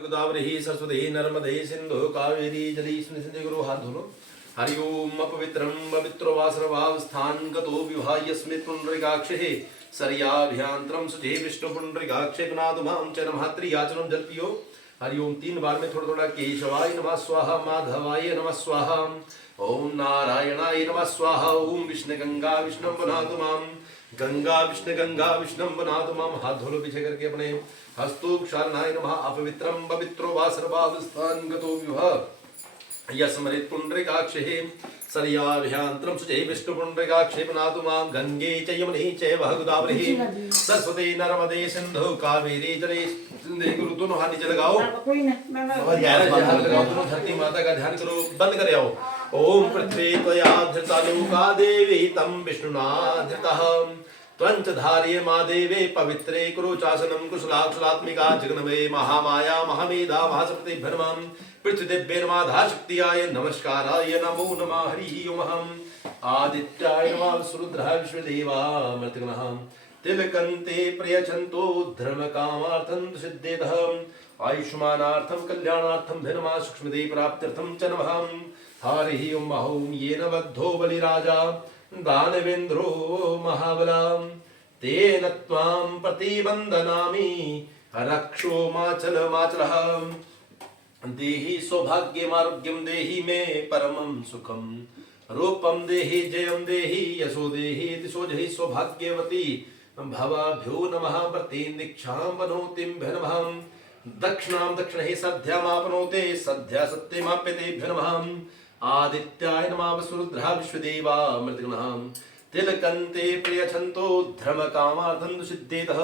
गोदावरी सरस्वती नर्मदे सिंधु कावेरी जलेस्मिन् सिंधु गुरु हाथ धो लो। हरि ओम अपवित्रं पवित्रो वासरभावस्थान गतो विवाह यस्मिन् पुंडरीकाक्षे सर्याभ्यांतरं सुचे विष्णु पुंडरीकाक्षे गुणातु मां च नमः याचनं जल पियो। हरि ओम 3 बार में थोड़ा थोड़ा केशवाय नमः स्वाहा, माधवाय नमः स्वाहा, ओम नारायणाय नमः स्वाहा, ओम विष्णु गंगा विष्णु पुनातु मां, गंगा विष्णु पुनातु मां। हाथ धो लो पीछे करके अपने। हस्तोक्षालनाय नमः अपवित्रं पवित्रो वासरभावस्थान गतो विवाह यस्मरेत् पुंडरीकाक्षे सर्याभ्यांतरं सुचे विष्णु पुंडरीकाक्षे पुनातु मां। गंगे च यमुने चैव गोदावरी सरस्वती नर्मदे सिंधु कावेरी जलेस्मिन् गुरु। दोनों हाथ नीचे लगाओ और लगाओ, दोनों धरती माता का ध्यान करो। बंद कर आओ। ओम पृथ्वी त्वया धृता लोका देवी तं विष्णुना धृतः त्वंच धार्ये मा देवे पवित्रे कुरु चासनं कुशलाक्षलात्मिका जगन्मये महामाया महामेधा महासप्तभ्यनमः पृथ्वीदेव्ये नमाधाशक्तियाय नमस्काराय नमो नमः। हरि ओम आदित्याय नमः सुरुद्राय विश्वदेवामृतगणः तिलकन्ते प्रयच्छन्तो धर्मकामार्थं सिद्धेतः आयुष्मानार्थं कल्याणार्थं धर्मा सूक्ष्मदे प्राप्त्यर्थं च नमः। हरि ओम येन बद्धो बलिराजा दानवेन्द्रो महाबलां तेन त्वां प्रतिबन्धनामि रक्षो माचलः। देहि सौभाग्यमारोग्यं देहि मे परमं सुखं रूपं देहि जयं देहि यशो देहि दिशो जहि सौभाग्यवती भवाभ्यो नमः। प्रतीं दीक्षां वनोतिं नमः दक्षिणां दक्षिणे सद्यामापनोते सद्या सत्यमाप्यतेभ्यो नमः। आदित्याय नमः वसुरुद्रः विश्वदेवामृतगणः तिलकन्ते प्रयच्छन्तो धर्मकामार्थं सिद्धेतः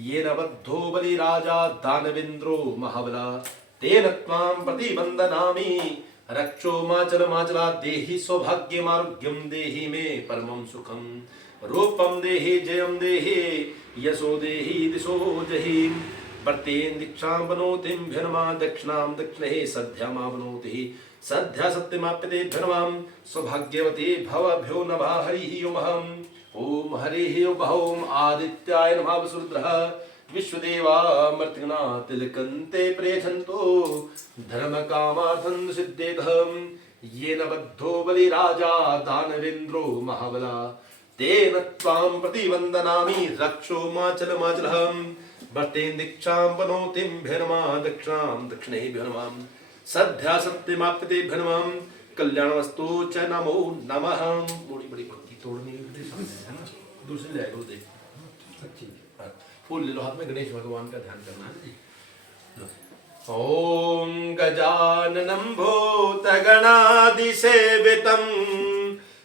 येन बद्धो बलिराजा दानवेन्द्रो महाबला तेन त्वां प्रतिबन्धनामि रक्षो माचला। देहि सौभाग्यमारोग्यं देहि मे परमं सुखं रूपं देहि जयं देहि यशो देहि दिशो जहि। प्रत्येन दीक्षां वनोतिं नमः दक्षिणां दक्षिणे सद्यामावनोति सद्या सत्यमाप्यते नमः। सौभाग्यवती भवभ्यो नमः। हरि ओम हरि ओम आदित्याय नमः वसुरुद्रः विश्वदेवामृतगणः तिलकन्ते प्रयच्छन्तो धर्मकामार्थं सिद्धेतः येन बद्धो बलिराजा दानवेन्द्रो महाबला तेन त्वां प्रतिबन्धनामि रक्षो माचलः। वर्तेन दीक्षां वनोतिं नमः दक्षिणां दक्षिणेभ्यो नमः सद्या सत्यमाप्यते नमः। कल्याणवस्तु च नमो नमः। बड़ी बड़ी पत्ती तोड़नी है ना, दूसरी ले आएगा देख अच्छी। फूल ले लो हाथ में, गणेश भगवान का ध्यान करना है जी। ओम गजाननं भूतगणादिसेवितं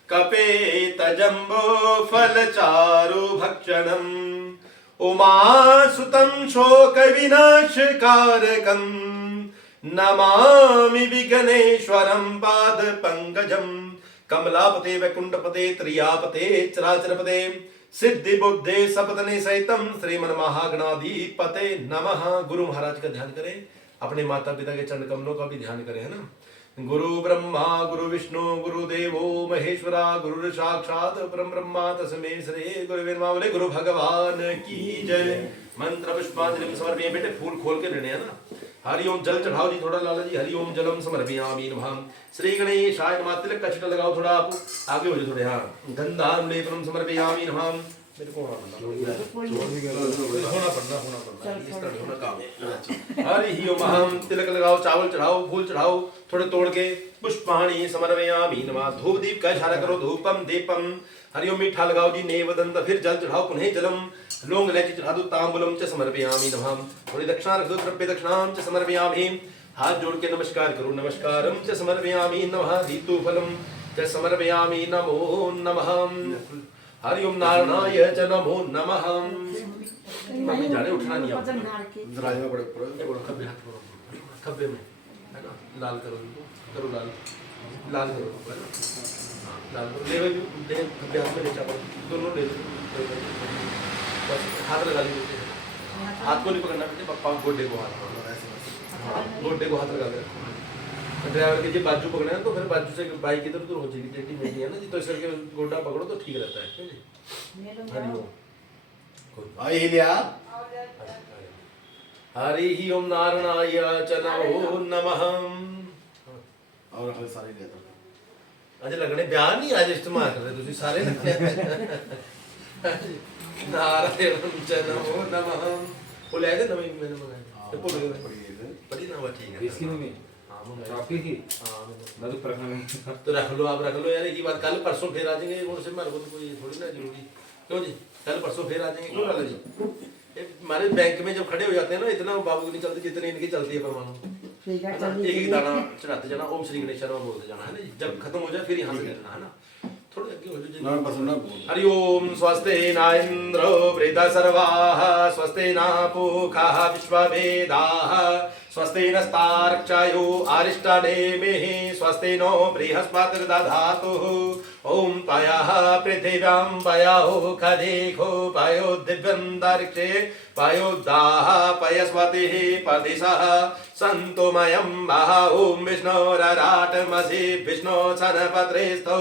कपेतजम्बो फलचारुभक्षणम् उमासुतं शोकविनाशकारकम् नमामि विघ्नेश्वरं पादपङ्कजं। कमलापते वैकुंठपते त्रियापते चराचरपते सिद्धि बुद्धे सपतने सहितं श्रीमन्महागणाधिपते नमः। गुरु महाराज का ध्यान करें, अपने माता पिता के चरण कमलों का भी ध्यान करें, है ना। गुरु ब्रह्मा गुरु विष्णु गुरुदेवो महेश्वरा गुरु साक्षात परम ब्रह्मा तस्मै श्री गुरुवे नमः। बोले गुरु भगवान की जय। मंत्र पुष्पांजलि समर्पये। बेटे फूल खोल के लेने, है ना। हरि ओम जल चढ़ाओ जी थोड़ा लाला जी। हरि ओम जलम समर्पयामि नमः। श्री गणेशाय नमः। तिलक का छिटा लगाओ थोड़ा, आप आगे हो जाओ थोड़े। हाँ गंधाम लेपनम समर्पयामि नमः। मेरे को होना पड़ना इस तरह होना काम। हरि ओम तिलक लगाओ, चावल चढ़ाओ, फूल चढ़ाओ थोड़े तोड़ के। पुष्पाणि समर्पयामि नमः। धूप दीप का इशारा करो, धूपम दीपम। हरि ओम मीठा लगाओ जी, नेवदंत। फिर जल चढ़ाओ, पुनः जलम। लौंग इलायची चढ़ा दो, तांबूलम च समर्पयामि नमः। थोड़ी दक्षिणा रख दो, द्रव्य दक्षिणाम च समर्पयामि। हाथ जोड़ के नमस्कार करो, नमस्कारम च समर्पयामि नमः। ऋतुफलम च समर्पयामि नमो नमः। हरि ओम नारायणाय च नमो नमः। मम्मी जाने उठना नहीं आता, राजमा बड़े खब्बे हाथ करो, खब्बे में, है ना। लाल करो, करो लाल, लाल करो, है ना। लाल करो, ले लो खब्बे हाथ में, ले चावल दोनों ले लो। बस हाथ लगा लीजिए, हाथ को नहीं पकड़ना बेटे, पप्पा गोडे को हाथ, गोडे को हाथ लगा के रखो। ड्राइवर के जी बाजू पकड़े ना, तो फिर बाजू से बाइक इधर उधर हो जाएगी, टेढ़ी मेढ़ी है ना जी, तो इस करके गोडा पकड़ो तो ठीक रहता है। हरि ओम। हरि ओम नारायणाय च नमो नमः। और हर सारे गए तो अज लगने ब्याह नहीं आज इस्तेमाल कर रहे तुसी सारे लगने नारायण च नमो नमः। वो ले गए नवी मैंने मंगाया तो भूल गए पड़ी ना वो ठीक है इसकी नहीं हाँ मंगाया आपकी की हाँ मैं तो प्रश्न में तो रख लो आप रख लो यार एक ही बात कल परसों फिर आ जाएंगे कौन से मेरे को कोई थोड़ी ना जरूरी क्यों जी कल परसों फिर आ जाएंगे क्यों लाला जी ये हमारे बैंक में जब खड़े हो जाते हैं ना इतना बाबू की नहीं चलती जितनी इनकी चलती है परमाणु ठीक है है ना चलिए एक एक दाना चढ़ाते जाना ओम श्री गणेश शर्मा बोलते जाना है ना जी जब खत्म हो जाए फिर यहाँ से करना है ना थोड़ा आगे हो जाओ ना बस ना बोल हरि ओम स्वस्ते न इंद्रो वृद्ध सर्वाः स्वस्ते न पूषा विश्ववेदाः स्वस्ते नस्तार्क्ष्यो अरिष्टनेमिः स्वस्ते नो बृहस्पतिर्दधातुः ओम पयः पृथिव्यां पयो खदेखो पयो दिव्यन्तरिक्षे पयोदाः पयस्वतिः पदिशः सन्तुमयं महा ओम विष्णोरराटमसि विष्णो सनपत्रेस्थो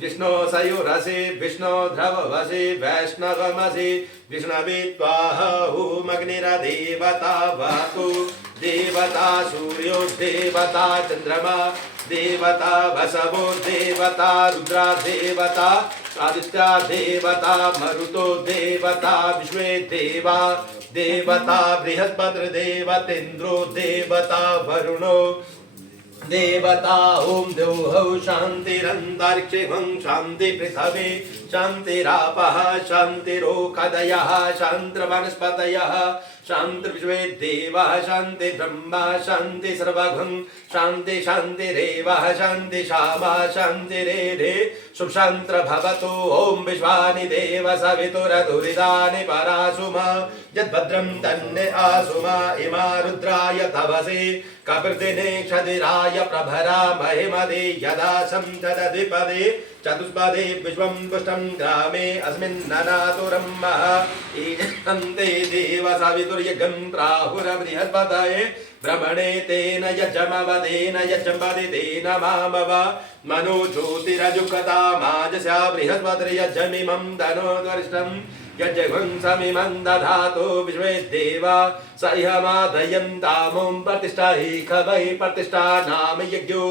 विष्णो सयुरसि विष्णो ध्रुवसि वैष्णवमसि विष्णवे त्वाह ओम अग्निरदेवता वातु देवता सूर्यो देवता चंद्रमा देवता वसवो देवता रुद्रा देवता आदित्या देवता मरुतो देवता विश्वे देवा देवता बृहस्पति देवतेन्द्रो देवता वरुणो देवता ओम द्यौः शान्तिरन्तरिक्षे शान्ति पृथ्वी शान्तिरापः शान्तिरोषधयः शान्तिर्वनस्पतयः शान्तिर्विश्वे देवः शान्ति ब्रह्म शान्ति सर्वघं शान्ति शान्तिरेवः शान्ति शामा शान्तिरेधे सुशान्त्र भवतु ओम विश्वानि देव सवितुरधुरिदानि परासुमा यद्भद्रं तन्ने आसुमा इमा रुद्राय तवसि कपिर्दिने क्षदिराय प्रभरा महिमदे यदा संतदधिपदे चतुष्पदे विश्वं पुष्टं ग्रामे अस्मिन् ननातुरं मह ईजन्ते देव सवितुर्यज्ञं प्राहुरबृहस्पतये ब्रह्मणे तेन यजमवदेन यजमवदितेन मामव मनो ज्योतिरजुकता माजस्या बृहस्पतिर्यजमिमं धनोद्वरिष्ठं यज्ञंसमिमं दधातो विश्वे देवा स इह मादयन्तामुं प्रतिष्ठाहि खवै प्रतिष्ठा नाम यज्ञो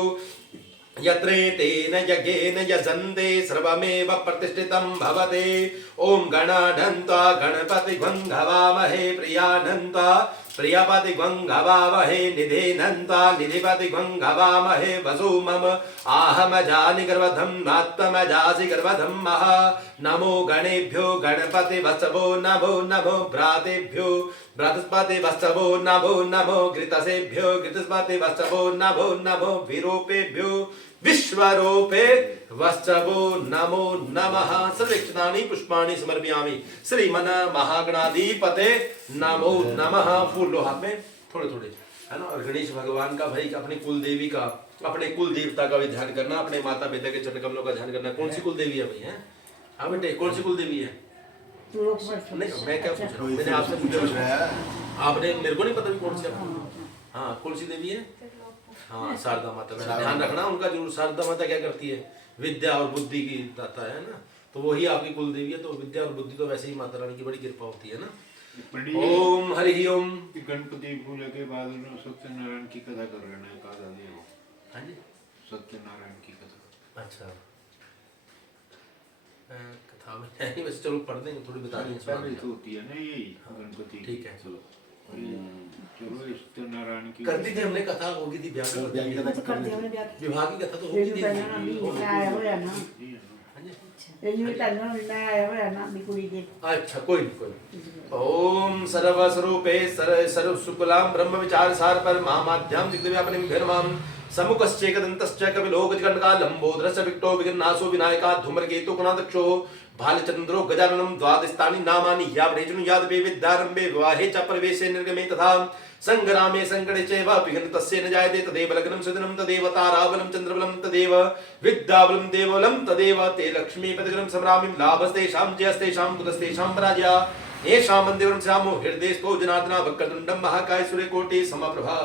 यत्रे तेन यज्ञेन यजन्ते सर्वमेव प्रतिष्ठितं भवते ओम गणानन्त्वा गणपतिं हवामहे प्रियानन्त्वा प्रियपतिं हवामहे निधेनन्त्वा निधिपतिं हवामहे वसु मम आहमजानि गर्वधं नात्मजासि गर्वधं मह नमो गणेभ्यो गणपति वत्सवो नमो नमो भ्रातेभ्यो बृहस्पति वत्सवो नमो नमो घृतसेभ्यो घृतस्पति वत्सवो नमो नमो विरूपेभ्यो विश्वरूपे वत्सवो नमो नमः सर्वेक्षणानि पुष्पाणि समर्पयामि श्रीमन महागणाधिपते नमो नमः फूल लो हाथ में थोड़े थोड़े है ना और गणेश भगवान का भाई अपने कुल देवी का अपने कुल देवता का भी ध्यान करना अपने माता पिता के चरण कमलों का ध्यान करना कौन सी कुल देवी है भाई है हाँ बेटे कौन सी कुल देवी है नहीं मैं क्या पूछ रहा हूँ मैंने आपसे पूछा आपने मेरे को नहीं पता भी कौन सी हाँ कौन सी देवी है हाँ शारदा माता का ध्यान रखना उनका जरूर शारदा माता क्या करती है विद्या और बुद्धि की दाता है ना तो वही आपकी कुल देवी है तो विद्या और बुद्धि तो वैसे ही माता रानी की बड़ी कृपा होती है ना ओम हरि ओम गणपति पूजा के बाद सत्यनारायण की कथा कर रहे हैं कहा दादी वो हाँ जी सत्यनारायण की कथा अच्छा कथा में नहीं वैसे चलो पढ़ देंगे थोड़ी बता देंगे पहले तो होती है ना यही गणपति ठीक है चलो चलो सत्यनारायण की कर दी थी हमने कथा होगी थी ब्याह की विवाह की कथा तो होगी थी अच्छा कोई नहीं ओम सर्वस्वरूपे सर्व शुक्लाम ब्रह्म विचार सार पर महामाध्यम दिग्व्यापने भैरवाम समुखश्चेकदन्तश्च कपिलोकजगन्का लंबोदरस्य विक्टो विघ्नासो विनायका धूम्रकेतु गुणाध्यक्षो भालचंद्रो गजाननं द्वादशानि नामानि यावरेजुनु यादवे विद्यारंभे विवाहे च प्रवेशे निर्गमे तथा संग्रामे संकटे चैव विघ्न तस्य न जायते तदेव लग्नं सुदिनं तदेव ताराबलं चन्द्रबलं तदेव विद्याबलं देवबलं तदेव ते लक्ष्मीपतिगणं सम्रामिं लाभस्तेषां जयस्तेषां कुतस्तेषां पराजया येषां वन्देवरं श्यामो हृदयस्थो जनार्दना वक्रतुण्डं महाकाय सूर्यकोटि समप्रभा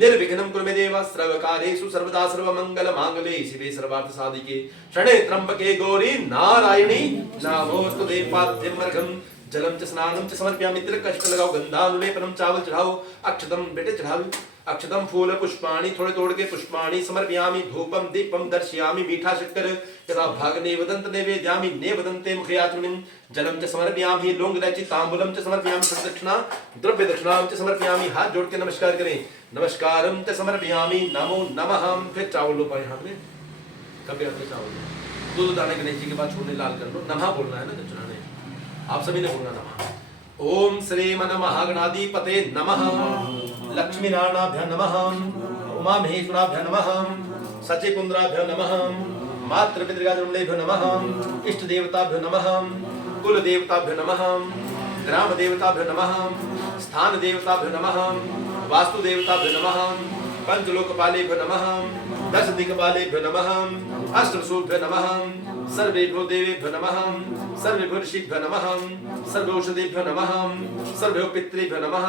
निर्विघ्नं कुरु मे देव सर्वकार्येषु सर्वदा सर्वमङ्गलमाङ्गल्ये शिवे सर्वार्थसाधिके शरणे त्र्यम्बके गौरी नारायणी नमोस्तुते पार्थ्यमर्घं जलम च स्नानम च समर्पयामि तिलक का छिड़क लगाओ गंधानुलेपनम चावल चढ़ाओ अक्षतम बेटे चढ़ाओ अक्षतम फूल पुष्पाणि थोड़े तोड़ के पुष्पाणि समर्पयामि धूपम दीपम दर्शयामि मीठा शक्कर यथा भागने वदन्त नैवेद्यामि ने वदन्ते मुखे आत्मनिं जलम च समर्पयामि लौंग इलायची तांबूलम च समर्पयामि प्रदक्षिणा द्रव्य दक्षिणाम च समर्पयामि हाथ जोड़ के नमस्कार करें नमस्कारम च समर्पयामि नमो नमः फिर चावल लो पाए हाथ में कभी हाथ में चावल दो दाने गणेश जी के बाद छोड़ने लाल कर लो नमः बोलना है ना जब चढ़ाने आप सभी ने बोलना नमः ओम श्री मन महागणाधिपते नमः लक्ष्मी नारायणाभ्य नमः उमा महेश्वराभ्य नमः सचिकुंद्राभ्य नमः मातृ पितृगणेभ्यो नमः इष्ट देवताभ्यो नमः कुल देवताभ्यो नमः ग्राम देवताभ्यो नमः स्थान देवताभ्यो नमः वास्तु देवताभ्यो नमः पंचलोकपालेभ्यो नमः दश दिक्पालेभ्यो नमः अष्टवसुभ्यो नमः सर्वेभ्यो देवेभ्यो नमः सर्वेभ्यो ऋषिभ्यो नमः सर्वौषधेभ्यो नमः सर्वो पितृभ्यो नमः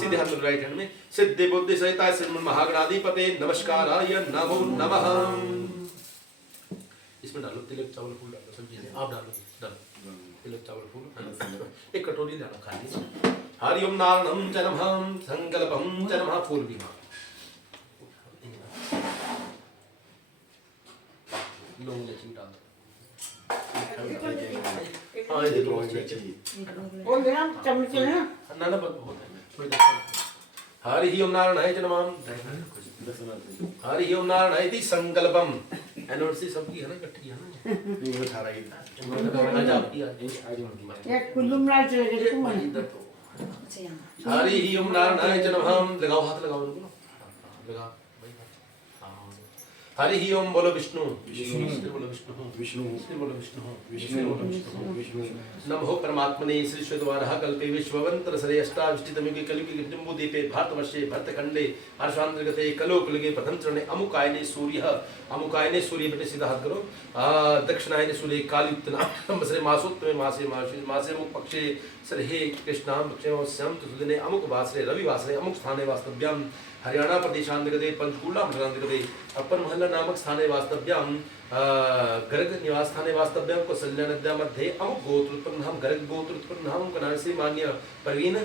सीधे हाथ में राइट हैंड में सिद्धि बुद्धि सहिता श्रीमन महागणाधिपते नमस्काराय नमो नमः इसमें डालो तिलक चावल फूल डालो सब चीजें आप डालो तिलक चावल फूल एक कटोरी डालो खाली हरि ओम नारायणं च नमः संकल्पं च नमः फूल भी लौंग इलायची डाल हाँ ये देखो वो मेरा चम्मच है ना ना ना बहुत है हरि ओम नारायणाय च नमः हरि ओम नारायणाय इति संकल्पम एनर्जी सबकी है ना इकट्ठी है ना ये बता रही है आज आपकी आज ये कुल्लू मनाली चले गए तुम इधर तो हरि ओम नारायणाय च नमः लगाओ हाथ लगाओ उनको लगा हरि ही ओम बोलो विष्णु विष्णु बोलो विष्णु विष्णु बोलो विष्णु विष्णु बोलो विष्णु नमो परमात्मने श्री श्वेतवारः कल्पे विश्ववंतर सरे अष्टाविष्टितमे कलियुगे जम्बूद्वीपे भारतवर्षे भरतखंडे हर्षांतर्गते कलोकलगे प्रथम चरणे अमुकायने सूर्य बेटे सीधा हाथ करो दक्षिणायने सूर्य कालयुक्तनाम सरे मासोत्तमे मासे अमुक पक्षे सरे कृष्णाम पक्षेमस्याम तुदिने अमुक वासरे रविवासरे अमुक स्थाने वास्तव्याम हरियाणा प्रदेशांतर्गते पंचकूला मंडलांतर्गते अपर महल्ला नामक स्थाने वास्तव्याम गर्ग निवास स्थाने वास्तव्याम कौसल्या नद्या मध्ये अमुक गोत्रोत्पन्नहं गर्ग गोत्रोत्पन्नहं कनासी मान्य प्रवीण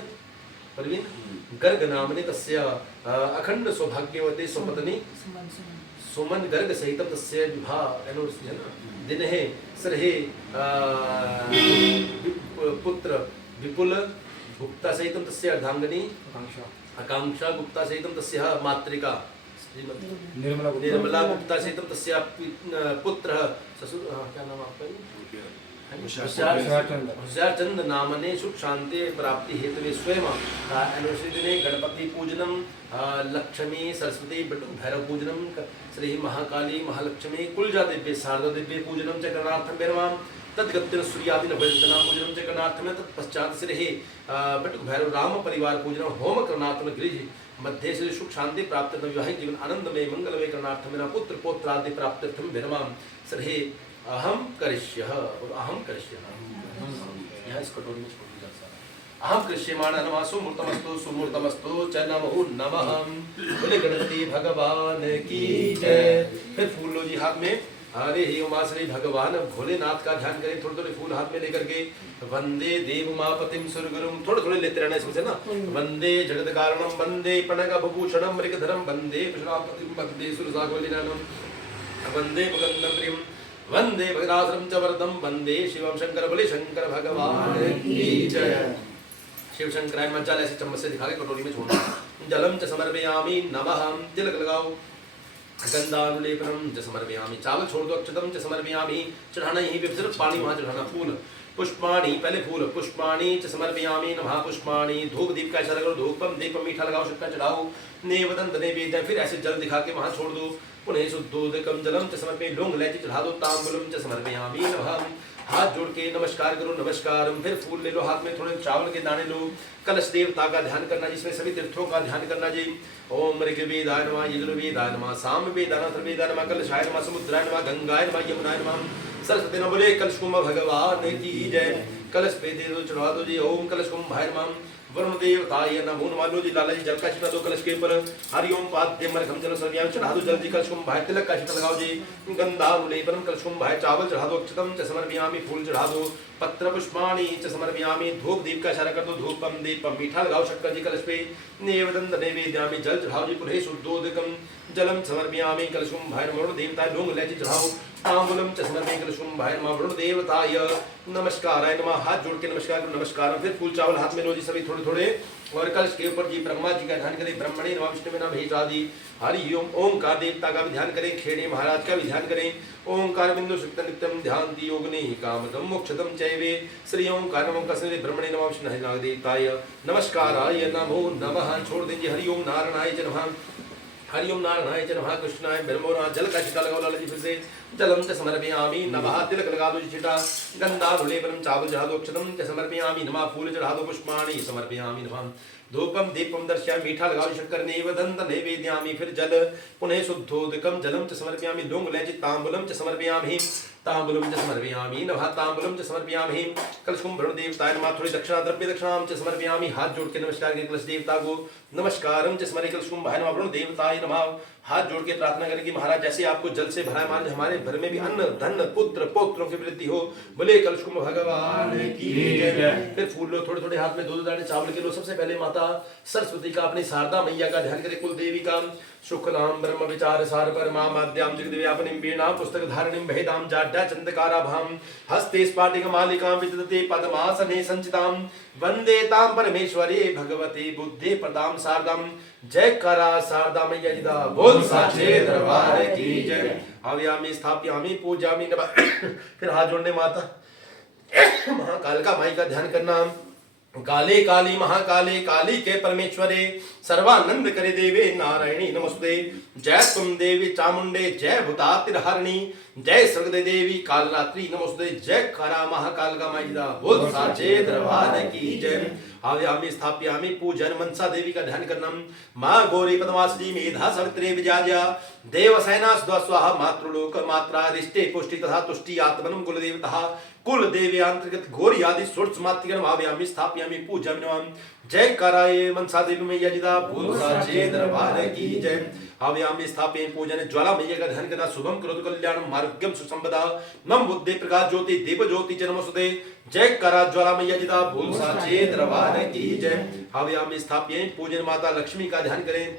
गर्ग नामने तस्य अखंड सौभाग्यवते स्वपत्नी सुमन गर्ग सहित तस्य विवाह है ना दिन है सरहे पुत्र विपुल गुप्ता सहित तस्य अर्धांगिनी आकांक्षा गुप्ता सहितं तस्याः मातृका निर्मला गुप्ता सहितं तस्याः पुत्रः ससुर क्या नाम आपका होशियार चंद नामने सुख शांति प्राप्ति हेतु स्वयं एनिवर्सरी दिने गणपति पूजनम लक्ष्मी सरस्वती बटुक भैरव पूजनम श्री महाकाली महालक्ष्मी कुलजा दिव्य शारदा दिव्य पूजनम च करणार्थं विरमाम तद्गत्य सूर्यादि नवजना पूजनम च करणार्थं तत्पश्चात् श्री बटुक भैरव राम परिवार पूजनम होम करणार्थं गृह मध्ये श्री सुख शांति प्राप्त वैवाहिक जीवन आनंदमय मंगलमय करणार्थं मेरा पुत्र पौत्रादि प्राप्त्यर्थं विरमाम श्री अहम करिष्यः और अहम करिष्यः यहाँ इस कटोरी में छोड़ दिया सारा अहम करिष्यमाण नमः सुमूर्तमस्तु च नमो नमः बोले गणपति भगवान की जय फिर फूल लो जी हाथ में हरे ही उमा श्री भगवान भोलेनाथ का ध्यान करें थोड़े थोड़े फूल हाथ में लेकर के वंदे देव मापतिम सुरगुरुम थोड़े थोड़े लेते रहना इसमें से ना वंदे जगत कारणम वंदे पणगभूषणम मृगधरम वंदे प्रजापतिम वंदे सुरसागोलिनानम वंदे भगवंतम वंदे भगदासरम च वरदम वंदे शिवम शंकर बोले शंकर भगवान की जय शिव शंकराय मंचाल ऐसे चम्मच से दिखा के कटोरी में छोड़ना जलम च समर्पयामि नमः तिलक लगाओ गंधानुलेपनम च समर्पयामि चावल छोड़ दो अक्षतम च समर्पयामि चढ़ाना यहीं पे सिर्फ पानी वहां चढ़ाना फूल पुष्पाणि पहले फूल पुष्पाणि च समर्पयामि नमः पुष्पाणि धूप दीप का इशारा करो धूपम दीपम मीठा लगाओ शक्कर चढ़ाओ नेवदंत नैवेद्य फिर ऐसे जल दिखा के वहां छोड़ दो पुनः शुद्धोदकम जलम च समर्पयामि लौंग इलायची चढ़ा दो तांबूलम च समर्पयामि नमः हाथ जोड़ के नमस्कार करो नमस्कारम फिर फूल ले लो हाथ में थोड़े चावल के दाने लो कलश देवता का ध्यान करना जिसमें सभी तीर्थों का ध्यान करना जी ओम ऋग्वेदाय नमः यजुर्वेदाय नमः सामवेदाय नमः अथर्ववेदाय नमः कलशाय नमः समुद्राय नमः गंगाय नमः यमुनाय नमः सरस्वती नमः बोले कलश कुंभ भगवान की जय कलश पे दे दो चढ़ा दो जी ओम कलश कुंभाय नमः वरुण देवताय नमो नमः लो जी लाला जी जल का छिटा दो कलश के ऊपर हरि ओम पाद्य मरघम जल सर्वयाम चढ़ा दो जल जी कलश कुंभाय तिलक का छिटा लगाओ जी गंधानुलेपनम कलश कुंभाय चावल चढ़ा दो अक्षतम च समर्पयामि फूल चढ़ा दो पत्र पुष्पाणि च समर्पयामि। धूप दीप का इशारा कर दो, धूपम दीपम। मीठा लगाओ शक्कर जी कलश पे। नेवदंत नैवेद्यामि। जल चढ़ाओ जी पुनः शुद्धोदकम। जलम समर्पयामि कलशुम भाई वरुण देवताय। लौंग इलायची चढ़ाओ। तांबूलम च समर्पयामि कलशुम भाई वरुण देवताय नमस्काराय नमः। हाथ जोड़ के नमस्कार करो, नमस्कार। फिर फूल चावल हाथ में लो जी सभी थोड़े थोड़े। और कलश के ऊपर जी ब्रह्मा जी का ध्यान करें। ब्रह्मणे नमः विष्णुवे नमः महेशादि। हरि ओम। ओंकार देवता का भी ध्यान करें। खेड़े महाराज का भी ध्यान करें। ओंकार बिंदु सुक्त नित्यम ध्यानति योगिनी कामदम मोक्षदम चैवे। श्री ओंकार नमः कस्मै ब्रह्मणे नमः विष्णुवे नमः देवताय नमस्काराय नमो नमः। छोड़ दीजिए। हरि ओम नारायणाय च नमः। हरि ओम नारायणाय च नमः। कृष्णाय ब्रह्मोरा। जल का छिटा लगाओ लाला जी फिर से। जलम च समर्पयामि नमः। तिलक लगा दो जी छिटा। गंधाधुलेपनम चावल चढ़ा दो। अक्षतम च समर्पयामि नमः। फूल चढ़ा दो। पुष्पाणि समर्पयामि नमः। धूपम दीपम दर्शयामि। मीठा लगाओ शक्कर। नेवदंत नैवेद्यामि। फिर जल पुनः शुद्धोदकम। जलम च समर्पयामि। लौंग इलायची। तांबूलम च समर्पयामि। तांबूलम च समर्पयामि नमः। तांबूलम च समर्पयामि। कलशुम वरुण देवताय नमः। थोड़ी दक्षिणा द्रव्य दक्षिणाम च समर्पयामि। हाथ जोड़ के नमस्कार के कलश देवता को नमस्कारम च स्मरे। कलशुम भाई नमः वरुण देवताय नमः। हाथ जोड़ के प्रार्थना करें कि महाराज जैसे आपको जल से भरा महाराज हमारे घर में भी अन्न धन पुत्र पौत्रों की वृद्धि हो। बोले कलशुम भगवान की जय। फिर फूल लो थोड़े थोड़े हाथ में। 2 दाने चावल के लो। सबसे पहले माता सरस्वती का अपनी शारदा मैया का ध्यान करें। कुल देवी का। शुक्लाम ब्रह्म विचार सार परमा माद्याम जगदेव्यापनिम वीणाम पुस्तक धारणिम भेदाम जाड्या चंद्रकाराभाम हस्ते स्फाटिका मालिकाम विदते पद्मासने संचिताम वंदे ताम परमेश्वरे भगवते बुद्धे प्रदाम शारदाम। जय करा शारदा मैया जी दा। बोल साचे दरबार की जय। आव्यामि स्थाप्यामि पूजामि नमः। फिर हाथ जोड़ने माता महाकालिका माई का ध्यान करना। काले काली महाकाले काली के परमेश्वरे सर्वानंद करे देवे नारायणी नमस्ते। जय तुम देवी चामुंडे जय भूतातिरहरणी जय सगदे देवी कालरात्रि नमस्ते। जय करा महाकालिका माई दा। बोल साचे दरबार की जय। आव्यामि स्थाप्यामि पूजन मनसा देवी का ध्यान करना। मां गौरी पद्मासनी मेधा सवित्रे विजाज्या देवसेना स्वाहा मातृलोक मात्रादिष्टे पुष्टि तथा तुष्टि आत्मनम कुलदेवतः कुल देव्यांतर्गत गौरी आदि सोर्स मातृगण आव्यामि स्थाप्यामि पूजन नमः। जय कराये मनसा देवी मैया जी दा। बोल साचे दरबार की जय। आव्यामि स्थाप्यामि पूजन ज्वाला मैया का ध्यान करना। शुभम करोतु कल्याणम मार्गम सुसंपदा मम बुद्धि प्रकाश ज्योति देव ज्योति जन्मसुदे। जय करा ज्वाला मैया जी दा। बोल साचे दरबार की जय। आव्यामि स्थाप्यामि पूजन माता लक्ष्मी का ध्यान करें।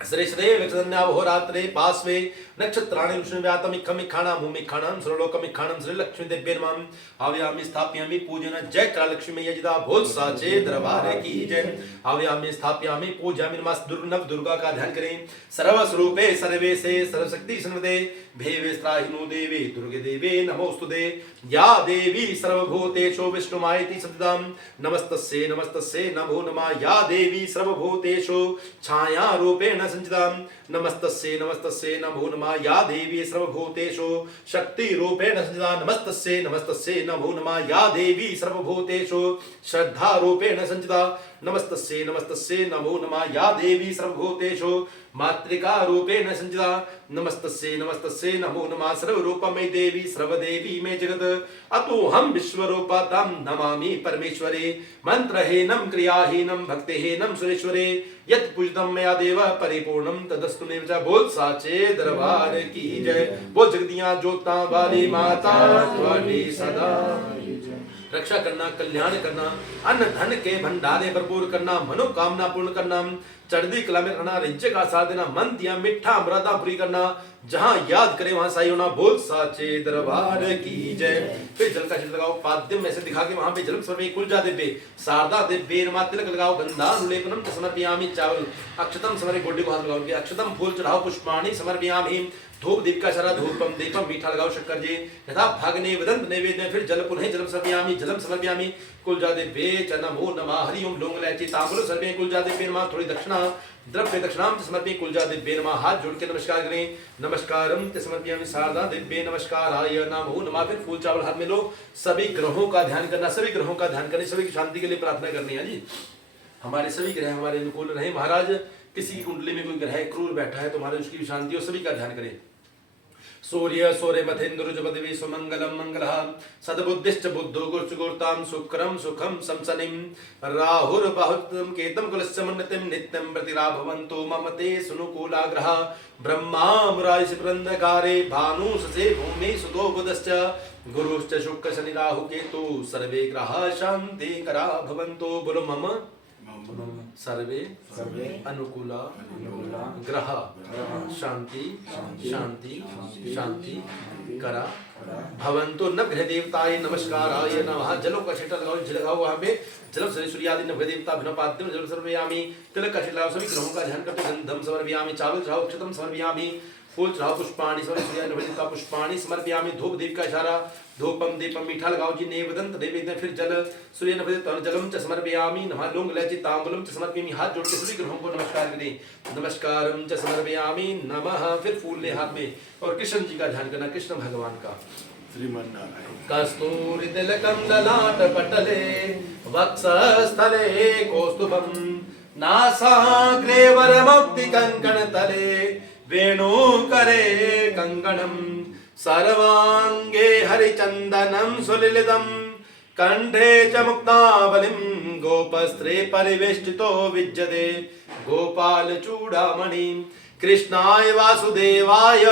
श्रेष्ठदेव विक्षन्यावहोरात्रे पास्वे नक्षत्राणि विष्णुव्यातमिखमिखाणां भूमिखाणां सर्वलोकमिखाणां श्री लक्ष्मी देव्ये नमः। आव्यामि स्थाप्यामि पूजन जय करा लक्ष्मी मैया जी दा। बोल साचे दरबार की जय। आव्यामि स्थाप्यामि पूजामि नमः। नव दुर्गा का ध्यान करें। सर्वस्वरूपे सर्वेशे सर्वशक्ति संवदे भेवेस्त्राहिनो देवे दुर्गे देवे नमोस्तुते। या देवी सर्वभूतेषु विष्णुमायति सततं नमस्तस्यै नमस्तस्यै नमो नमः। या देवी सर्वभूतेषु छाया रूपेण संचितां नमस्तस्यै नमस्तस्यै नमो नमः। या देवी सर्वभूतेषु शक्ति रूपेण संचिता नमस्तस्यै नमस्तस्यै नमो नमः। या देवी सर्वभूतेषु श्रद्धा रूपेण संचिता नमस्तस्यै नमस्तस्यै नमो नमः। या देवी सर्वभूतेषु मातृका रूपेण संचिता नमस्तस्यै नमस्तस्यै नमो नमः। सर्वरूपमयी देवी सर्वदेवी मे जगत अतोऽहं विश्वरूपां नमामि परमेश्वरे। मंत्रहीनं क्रियाहीनं भक्तिहीनं सुरेश्वरे यत् पूजितं मया देव परिपूर्णं तदस्तु मे च। बोल साचे दरबार की जय। बोल जगदियां जोतां वाली माता त्वाडी सदा रक्षा करना कल्याण करना अन्न धन के भंडारे भरपूर करना मनोकामना पूर्ण करना चढ़दी कला में रहना रिज्जे का साथ देना मन दिया मिठा मृदा पूरी करना जहां याद करे वहां सही होना। बोल साचे दरबार की जय। फिर जल का छिड़क लगाओ। पाद्यम में से दिखा के वहां पे जलम समर्पयामि कुलजा देवे शारदा देवे नमः। तिलक लगाओ। गंधानुलेपनम च समर्पयामि चावल अक्षतम समरे गोड्डी को हाथ लगाओ। अक्षतम फूल चढ़ाओ। पुष्पाणि समर्पयामि। धूप दीप का शरा धूपम दीपम मीठा लगाओ शक्कर जी यथा भागने वदंत नैवेद्य। फिर जल पुनः जलम समर्पयामि जलम समर्पयामि कुलजा देवे च नमो नमः। हरि ओम लौंग इलायची तांबूल समर्पयामि कुलजा देवे नमः। थोड़ी दक्षिणा द्रव्य दक्षिणाम च समर्पयामि कुलजा देवे नमः। हाथ जोड़ के नमस्कार करें। नमस्कारम च समर्पयामि शारदा देवे नमस्काराय नमो नमः। फिर फूल चावल हाथ में लो। सभी ग्रहों का ध्यान करना। सभी ग्रहों का ध्यान करने सभी की शांति के लिए प्रार्थना करनी है जी। हमारे सभी ग्रह हमारे अनुकूल रहे महाराज। किसी की कुंडली में कोई ग्रह क्रूर बैठा है तो महाराज उसकी भी शांति हो। सभी का ध्यान करें। सूर्य सूर्यमथेन्द्रुज पदवी सुमंगलम मंगलः सद्बुद्धिश्च बुद्धो गुरुचुगुर्तां शुक्रम सुखम संसनिम राहुर्बाहुतम केतम कुलस्य मन्नतिम नित्यं प्रतिराभवन्तो मम ते सुनुकूलाग्रह ब्रह्मा मुरारिस प्रंदकारे भानु ससे भूमि सुतो बुधश्च गुरुश्च शुक्र शनि राहु केतु सर्वे ग्रहा शांति करा भवन्तो बोलो मम सर्वे अनुकूला ग्रह शांति शांति शांति करा भवंतो नभ देवताय नमस्काराय नमः। जलों का छिटा लगाओ वहां पे जलम सरे सूर्यादि नभ देवता भिन्नपाद्यम जल सर्वयामी तिलक का छिटा सभी ग्रहों का ध्यान करते गंधम समर्पयामि चावल चढ़ाओ अक्षतम समर्पयामि फूल चढ़ाओ पुष्पाणि सूर्य नभ देवता पुष्पाणि समर्पयामि धूप दीप का इशारा धूपम दीपम मीठा लगाओ जी नेवदंत नैवेद्य फिर जल सूर्य नभ देवता जलम च समर्पयामि नमः लौंग इलायची तांबूलम च समर्पयामि हाथ जोड़ के सभी ग्रहों को नमस्कार करें नमस्कारम च समर्पयामि नमः। फिर फूल ले हाथ में और कृष्ण जी का ध्यान करना कृष्ण भगवान का कस्तूरी तिलकम ललाट पटले वक्षस्थले कौस्तुभम नासाग्रे वरमौक्ति कंकण तले वेणुकरे कंकणम सर्वांगे हरिचंदनम सुलिलितम कंठे च मुक्तावलिम गोपस्त्रे परिवेष्टितो विद्यते गोपाल चूड़ामणि कृष्णाय वासुदेवाय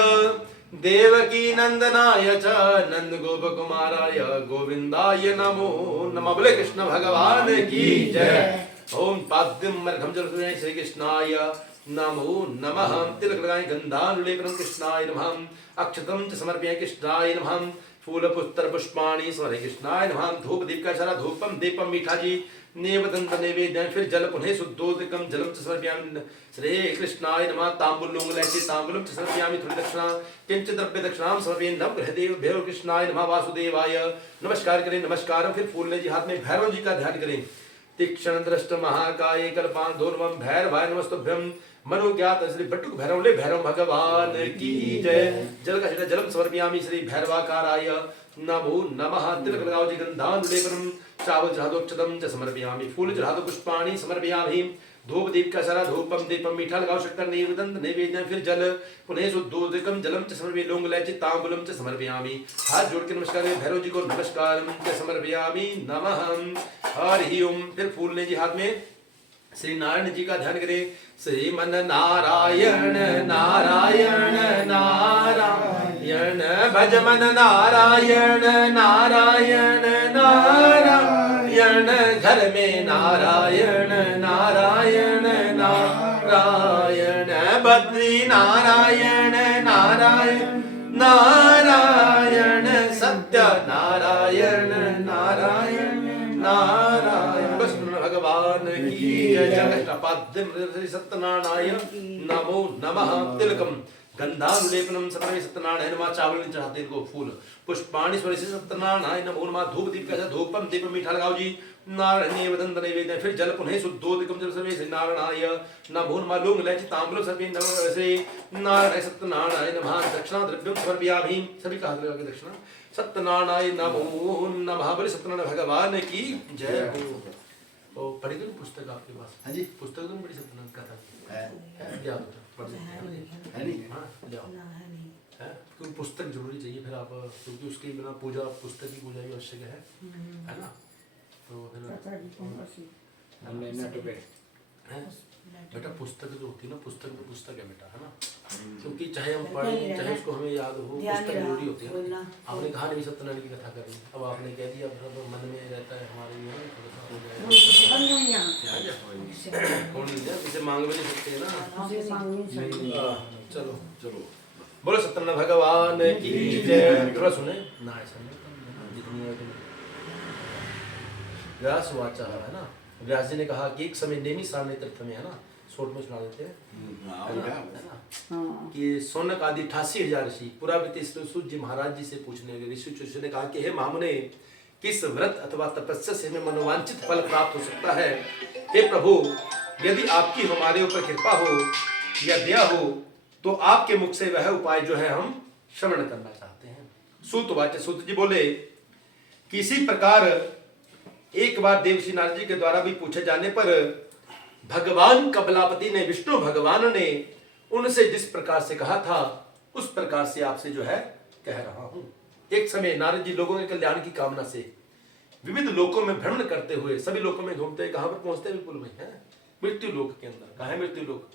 देवकी नंदनाय च नंद गोप कुमाराय गोविंदाय नमो नमः। बोले कृष्ण भगवान की जय। ओम पाद्यम मर्घम जल श्री कृष्णाय नमो नमः। तिलक लगाएं गंधानुलेपनम कृष्णाय नमः अक्षतम च समर्पयामि कृष्णाय नमः फूल पुष्पर पुष्पाणि समर्पयामि कृष्णाय नमः धूप दीप का चला धूपम दीपम मीठा जी नेवदंत नैवेद्य फिर जल पुनः शुद्धोदकम जलम च समर्पयामि श्री कृष्णाय नमः तांबूलम इलायची तांबूलम च समर्पयामि थोड़ी दक्षिणा किंचित द्रव्य दक्षिणाम समर्पयामि नव ग्रहदेव भैरव कृष्णाय नमः वासुदेवाय नमस्कार करें नमस्कार। फिर फूल ले जी हाथ में भैरव जी का ध्यान करें तीक्ष्ण दृष्ट महाकाय कल्पान धूर्वम भैरवाय नमस्तुभ्यम मनो ज्ञात श्री बटुक भैरव ले भैरव भगवान की जय। जल का छिटा जलम समर्पयामि श्री भैरवाकाराय नमो नमः। तिलक लगाओ जी गंधानुलेपनम चावल चढ़ा दो अक्षतम च समर्पयामि फूल चढ़ा दो पुष्पाणि समर्पयामि धूप दीप का सारा धूपम दीपम मीठा लगाओ शक्कर नैवेद्य नैवेद्य फिर जल पुनः शुद्धोदकम जलम च समर्पयामि लौंग इलायची तांबूलम च समर्पयामि हाथ जोड़ के नमस्कार भैरव जी को नमस्कारम च समर्पयामि नमः हरि ओम। फिर फूल ले जी हाथ में श्री नारायण जी का ध्यान करें श्रीमन नारायण नारायण नारायण भज मन नारायण नारायण नारायण घर में नारायण नारायण नारायण बद्री नारायण नारायण नारायण सत्य नारायण नारायण नारायण भगवान की जय। सत्यनारायण नमो नमः। तिलकम गंधानुलेपनम समर्पयामि सत्यनारायण नमः चावल चढ़ाते इनको फूल पुष्पाणि स्वरिसे सत्यनारायण नमो नमः धूप दीप का धूपम दीप मीठा लगाओ जी नारायण नेवदंत नैवेद्य फिर जल पुनः शुद्धोदकम जल सर्वे श्री नारायणाय नमो नमः लौंग इलायची तांबूल समर्पयामि नमः श्री नारायण सत्यनारायण नमः दक्षिणा द्रव्यम समर्पयामि सभी का हाथ लगा के दक्षिणा सत्यनारायण नमो नमः। बोले सत्यनारायण भगवान की जय हो। तो पढ़ी तो पुस्तक आपके पास? हाँ जी पुस्तक तो बड़ी सत्यनारायण कथा है क्या पढ़ सकते हैं नहीं? हाँ जाओ है क्योंकि पुस्तक जरूरी चाहिए फिर आप क्योंकि उसके बिना पूजा पुस्तक की पूजा भी आवश्यक है ना। तो फिर बेटा पुस्तक जो होती है ना पुस्तक तो पुस्तक है बेटा है ना क्योंकि चाहे हम पढ़ें चाहे उसको हमें याद हो पुस्तक जरूरी होती है। आपने कहा नहीं सत्यनारायण की कथा कर रही अब आपने कह दिया अब मन में रहता है हमारे लिए इसे मांग भी नहीं सकते ना। चलो चलो बोलो सत्यनारायण भगवान की जय। थोड़ा सुने ना जितनी व्यास वाचा है ना व्यास जी ने कहा कि एक समय नेमी सारणी तीर्थ में है ना शोट में सुना देते हैं कि सोनक आदि 88,000 ऋषि पुरावृत्ति सूत जी महाराज जी से पूछने लगे ऋषि ने कहा कि हे महामुने किस व्रत अथवा तपस्या से हमें मनोवांछित फल प्राप्त हो सकता है। हे प्रभु यदि आपकी हमारे ऊपर कृपा हो या दया हो तो आपके मुख से वह उपाय जो है हम श्रवण करना चाहते हैं। सूत जी बोले किसी प्रकार एक बार देवश्री नारद जी के द्वारा भी पूछे जाने पर भगवान कमलापति ने विष्णु भगवान ने उनसे जिस प्रकार से कहा था उस प्रकार से आपसे जो है कह रहा हूं। एक समय नारद जी लोगों के कल्याण की कामना से विविध लोकों में भ्रमण करते हुए, सभी लोकों में घूमते, कहां पर पहुंचते हैं विपुल भाई? है मृत्यु लोक के अंदर। कहां है मृत्यु लोक?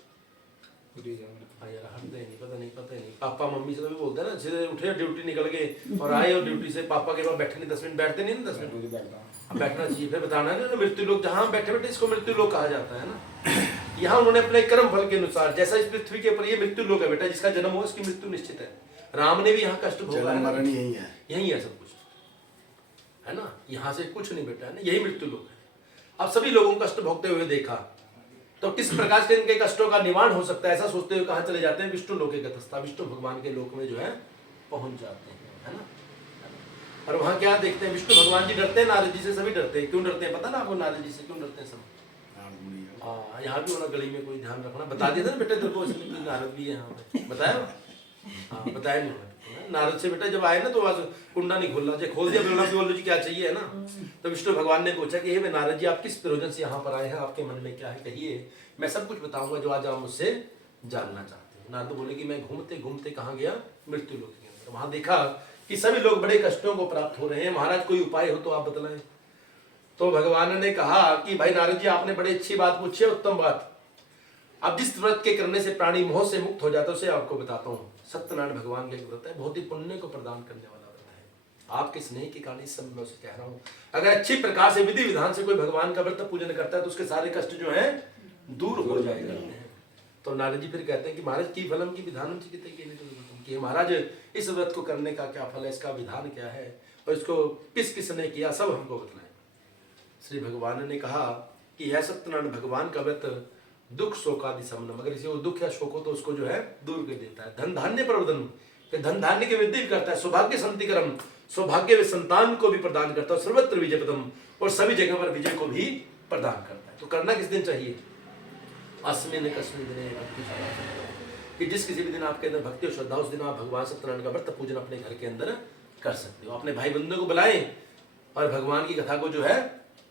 हाँ यार, हटते नहीं, पता नहीं। पापा मम्मी से तो भी बोलते हैं ना, सीधे उठे ड्यूटी निकल गए और आए, और ड्यूटी से पापा के पास बैठे नहीं 10 मिनट, बैठते नहीं ना 10 मिनट, अब बैठना चाहिए। फिर बताना है ना मृत्यु लोक, जहाँ बैठे बैठे इसको मृत्यु लोक कहा जाता है ना। यहाँ उन्होंने अपने कर्म फल के अनुसार, जैसा इस पृथ्वी के ऊपर ये मृत्यु लोक है बेटा, जिसका जन्म हो उसकी मृत्यु निश्चित है। राम ने भी यहाँ कष्ट भोगा है, मरण यही है, यही है सब कुछ, है ना। यहाँ से कुछ नहीं बेटा, है ना, यही मृत्यु लोक है। अब सभी लोगों को कष्ट भोगते हुए देखा, तो किस प्रकार से इनके कष्टों का निवारण हो सकता है, ऐसा सोचते हुए कहाँ चले जाते हैं? विष्णु लोके गतस्था, विष्णु भगवान के लोक में जो है पहुंच जाते हैं, है ना। और वहां क्या देखते हैं? विष्णु भगवान जी डरते हैं नारद जी से, सभी डरते हैं। क्यों डरते हैं पता ना आपको? नारद जी से क्यों डरते हैं सब? हाँ, यहाँ भी होना, गली में कोई ध्यान रखना, बता दिया था ना बेटा तेरे को, इसलिए नारद भी है यहाँ पे, बताया? हाँ, बताया नहीं उन्होंने। नारद से बेटा जब आए ना, तो आज कुंडा नहीं खोल रहा, खोल दिया, बोलो जी क्या चाहिए, है ना। तो विष्णु भगवान ने पूछा कि हे नारद जी, आप किस प्रयोजन से यहाँ पर आए हैं, आपके मन में क्या है, कहिए, मैं सब कुछ बताऊंगा जो आज आप मुझसे जानना चाहते हैं। नारद बोले कि मैं घूमते घूमते कहाँ गया? मृत्यु लोक के अंदर। वहां देखा कि सभी लोग बड़े कष्टों को प्राप्त हो रहे हैं, महाराज कोई उपाय हो तो आप बतलाएं। तो भगवान ने कहा कि भाई नारद जी, आपने बड़ी अच्छी बात पूछी है, उत्तम बात। अब जिस व्रत के करने से प्राणी मोह से मुक्त हो जाता है, उसे आपको बताता हूँ। सत्यनारायण भगवान का एक व्रत है, बहुत ही पुण्य को प्रदान करने वाला व्रत है। आपके स्नेह के कारण इस समय मैं उसे कह रहा हूँ, अगर अच्छी प्रकार से विधि विधान से कोई भगवान का व्रत पूजन करता है तो उसके सारे कष्ट जो है दूर हो जाएगा। तो नारद जी फिर कहते हैं कि महाराज की फलम की विधान कि महाराज इस व्रत को करने का क्या फल है, इसका विधान क्या है, और इसको किस किस ने किया, सब हमको बताएं। श्री भगवान ने कहा कि यह सत्यनारायण भगवान का व्रत दुख शोकादि समनम, अगर किसी को दुख या शोक हो तो उसको जो है दूर कर देता है। धन धान्य प्रवर्धन, धन धान्य की वृद्धि करता है। सौभाग्य संतिकरम, सौभाग्य व संतान को भी प्रदान करता है। सर्वत्र विजय पदम, और सभी जगह पर विजय को भी प्रदान करता है। तो करना किस दिन चाहिए? अस्मिन कस्मिन दिने भक्ति कि जिस किसी भी दिन आपके अंदर भक्ति और श्रद्धा, उस दिन आप भगवान सत्यनारायण का व्रत पूजन अपने घर के अंदर कर सकते हो। अपने भाई बंधुओं को बुलाएं और भगवान की कथा को जो है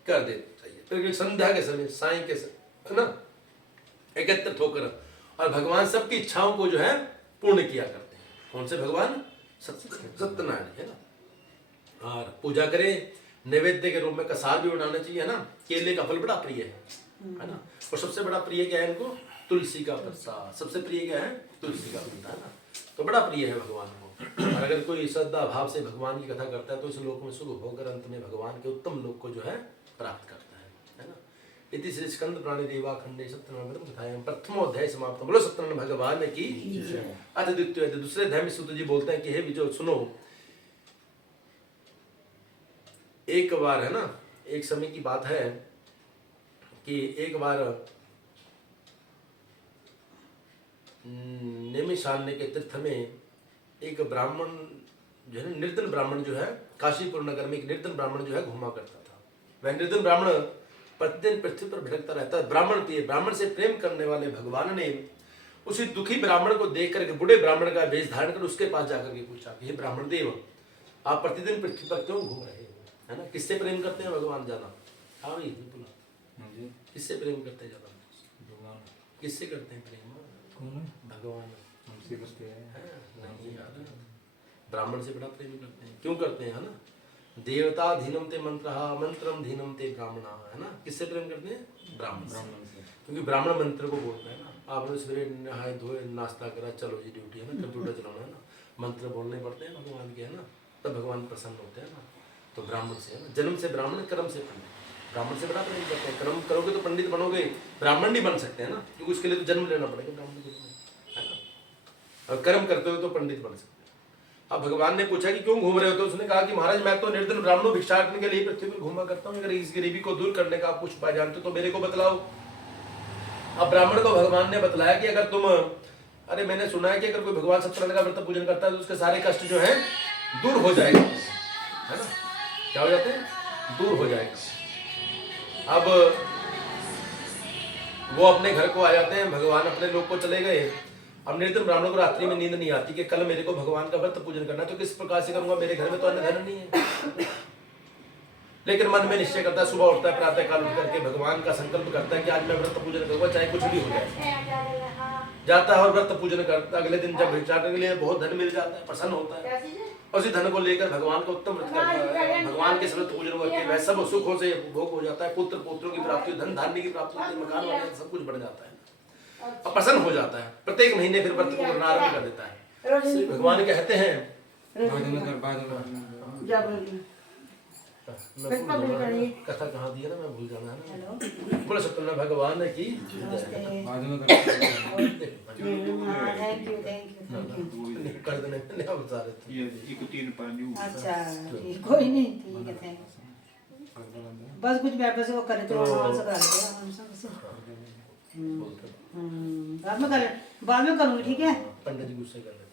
कर दे चाहिए। फिर संध्या के समय, साईं के समय, है ना, एकत्रित होकर और भगवान सबकी इच्छाओं को जो है पूर्ण किया करते हैं। कौन से भगवान? सत्यनारायण, है ना। और पूजा करें, नैवेद्य के रूप में कसार भी बनाना चाहिए, है ना। केले का फल बड़ा प्रिय है ना। और सबसे बड़ा प्रिय क्या है इनको? तुलसी का प्रसाद। सबसे प्रिय क्या है? तुलसी का पत्ता, है ना। तो बड़ा प्रिय है भगवान को। और अगर कोई श्रद्धा भाव से भगवान की कथा करता है तो इस लोक में सुख होकर अंत में भगवान के उत्तम लोक को जो है प्राप्त करता है ना। इति श्री स्कंद प्राणी देवा खंडे सत्यनारायण कथायां प्रथमोध्याय समाप्त। बोलो सत्यनारायण भगवान की। अथ द्वितीय दूसरे अध्याय में सूत जी बोलते हैं कि हे विजय सुनो, एक बार, है ना, एक समय की बात है कि एक बार नैमिषारण्य के तीर्थ में एक ब्राह्मण जो है, निर्धन ब्राह्मण जो है, काशीपुर नगर में एक निर्धन ब्राह्मण जो है घूमा करता था। वह निर्धन ब्राह्मण प्रतिदिन पृथ्वी पर भटकता रहता है। ब्राह्मण से प्रेम करने वाले भगवान ने उसी दुखी ब्राह्मण को देख करके बूढ़े ब्राह्मण का वेश धारण कर उसके पास जाकर के पूछा कि हे ब्राह्मण देव, आप प्रतिदिन पृथ्वी पर क्यों घूम रहे हो, है ना। किससे प्रेम करते हैं भगवान ज्यादा? हाँ भाई बोला, किससे प्रेम करते हैं ज्यादा? भगवान। किससे करते हैं प्रेम? भगवान हमसे करते हैं। नहीं यार, ब्राह्मण से बड़ा प्रेम करते हैं। क्यों करते हैं, है ना। देवता धीनम ते मंत्रहा मंत्रम धीनम ते ब्राह्मणा, है ना। किससे प्रेम करते हैं? ब्राह्मण से। क्योंकि ब्राह्मण मंत्र को बोलते हैं ना। आपने सवेरे नहाए धोए नाश्ता करा, चलो जी ड्यूटी, है ना, कंप्यूटर चलाना, है ना, मंत्र बोलने पड़ते हैं भगवान के, है ना, तब भगवान प्रसन्न होते हैं ना। तो ब्राह्मण से, है ना, जन्म से ब्राह्मण, कर्म से पंडित। ब्राह्मण से बड़ा प्रेम करते हैं। कर्म करोगे तो पंडित बनोगे, ब्राह्मण नहीं बन सकते, है ना, क्योंकि उसके लिए तो जन्म लेना पड़ेगा ब्राह्मण के लिए, है ना। और कर्म करते हो तो पंडित बन सकते हैं। अब भगवान ने पूछा कि क्यों घूम रहे हो, तो उसने कहा कि महाराज मैं तो निर्धन ब्राह्मणों भिक्षाटन के लिए पृथ्वी पर घूमा करता हूँ। अगर इस गरीबी को दूर करने का आप कुछ उपाय जानते हो तो मेरे को बतलाओ। अब ब्राह्मण को भगवान ने बतलाया कि अगर तुम, अरे मैंने सुना है कि अगर कोई भगवान सत्यनारायण का व्रत पूजन करता है तो उसके सारे कष्ट जो है दूर हो जाएगा, है ना। क्या हो जाते हैं? दूर हो जाएगा। अब वो अपने घर को आ जाते हैं, भगवान अपने लोक को चले गए। अब निर्धन ब्राह्मण को रात्रि में नींद नहीं आती कि कल मेरे को भगवान का व्रत पूजन करना है, तो किस प्रकार से करूंगा, मेरे घर में तो अन्न धन नहीं है। लेकिन मन में निश्चय करता है, सुबह उठता है, प्रातः काल उठ करके भगवान का संकल्प करता है कि आज मैं व्रत पूजन करूंगा, चाहे कुछ भी हो जाए। जाता है और व्रत पूजन करता है। अगले दिन जब भिक्षाटन के लिए बहुत धन मिल जाता है, प्रसन्न होता है और उसी धन को लेकर भगवान का उत्तम व्रत करता है, भगवान के व्रत पूजन करके वह सब सुखों से भोग हो जाता है, पुत्र पुत्रों की प्राप्ति, धन धान्य की प्राप्ति होती है, मकान वगैरह सब कुछ बढ़ जाता है और प्रसन्न हो जाता है। प्रत्येक महीने फिर व्रत को करना आरंभ कर देता है। श्री भगवान कहते हैं कथा कहाँ दी है ना, मैं भूल जाना है ना। बोले सत्यनारायण भगवान की कर देने नहीं अब बता रहे थे। ये एक 3 पानी अच्छा कोई नहीं, ठीक है, थैंक यू। बस कुछ व्यापार से वो करे तो हम सब बाद में करूँगी, ठीक है। पंडित जी गुस्से कर रहे थे।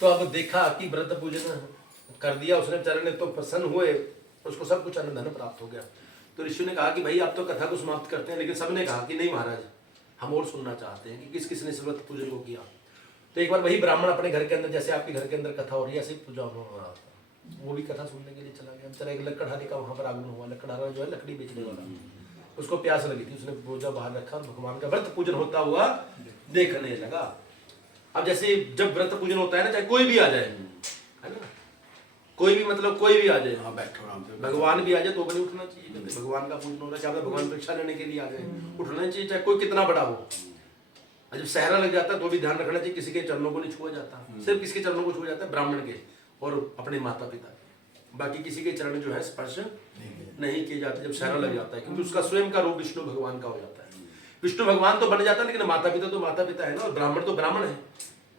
तो अब देखा कि व्रत पूजन कर दिया उसने बेचारे ने, तो प्रसन्न हुए, उसको सब कुछ अन्न धन प्राप्त हो गया। तो ऋषि ने कहा कि भाई आप तो कथा को समाप्त करते हैं, लेकिन सबने कहा कि नहीं महाराज, हम और सुनना चाहते हैं कि किस किसने इस व्रत पूजन को किया। तो एक बार वही ब्राह्मण अपने घर के अंदर, जैसे आपके घर के अंदर कथा हो रही है ऐसे ही पूजा हो रहा था, वो भी कथा सुनने के लिए चला गया। बेचारा एक लकड़हारे का वहां पर आगमन हुआ। लकड़हारा जो है लकड़ी बेचने वाला, उसको प्यास लगी थी, उसने बोझा बाहर रखा, भगवान का व्रत पूजन होता हुआ देखने लगा। अब जैसे जब व्रत पूजन होता है ना, चाहे कोई भी आ जाए, है ना, कोई भी मतलब कोई भी आ जाए, भगवान भी आ जाए तो भी उठना चाहिए। भगवान का पूजन हो रहा है, क्या भगवान परीक्षा लेने के लिए आ जाए, उठना चाहिए, चाहे कोई कितना बड़ा हो। जब सहरा लग जाता है तो भी ध्यान रखना चाहिए, किसी के चरणों को नहीं छुआ जाता, सिर्फ किसके चरणों को छुआ जाता है, ब्राह्मण के और अपने माता पिता के, बाकी किसी के चरण जो है स्पर्श नहीं किए जाते जब सहरा लग जाता है, क्योंकि उसका स्वयं का रूप विष्णु भगवान का हो जाता है। विष्णु भगवान तो बन जाता है, लेकिन माता पिता तो माता पिता है ना, और ब्राह्मण तो ब्राह्मण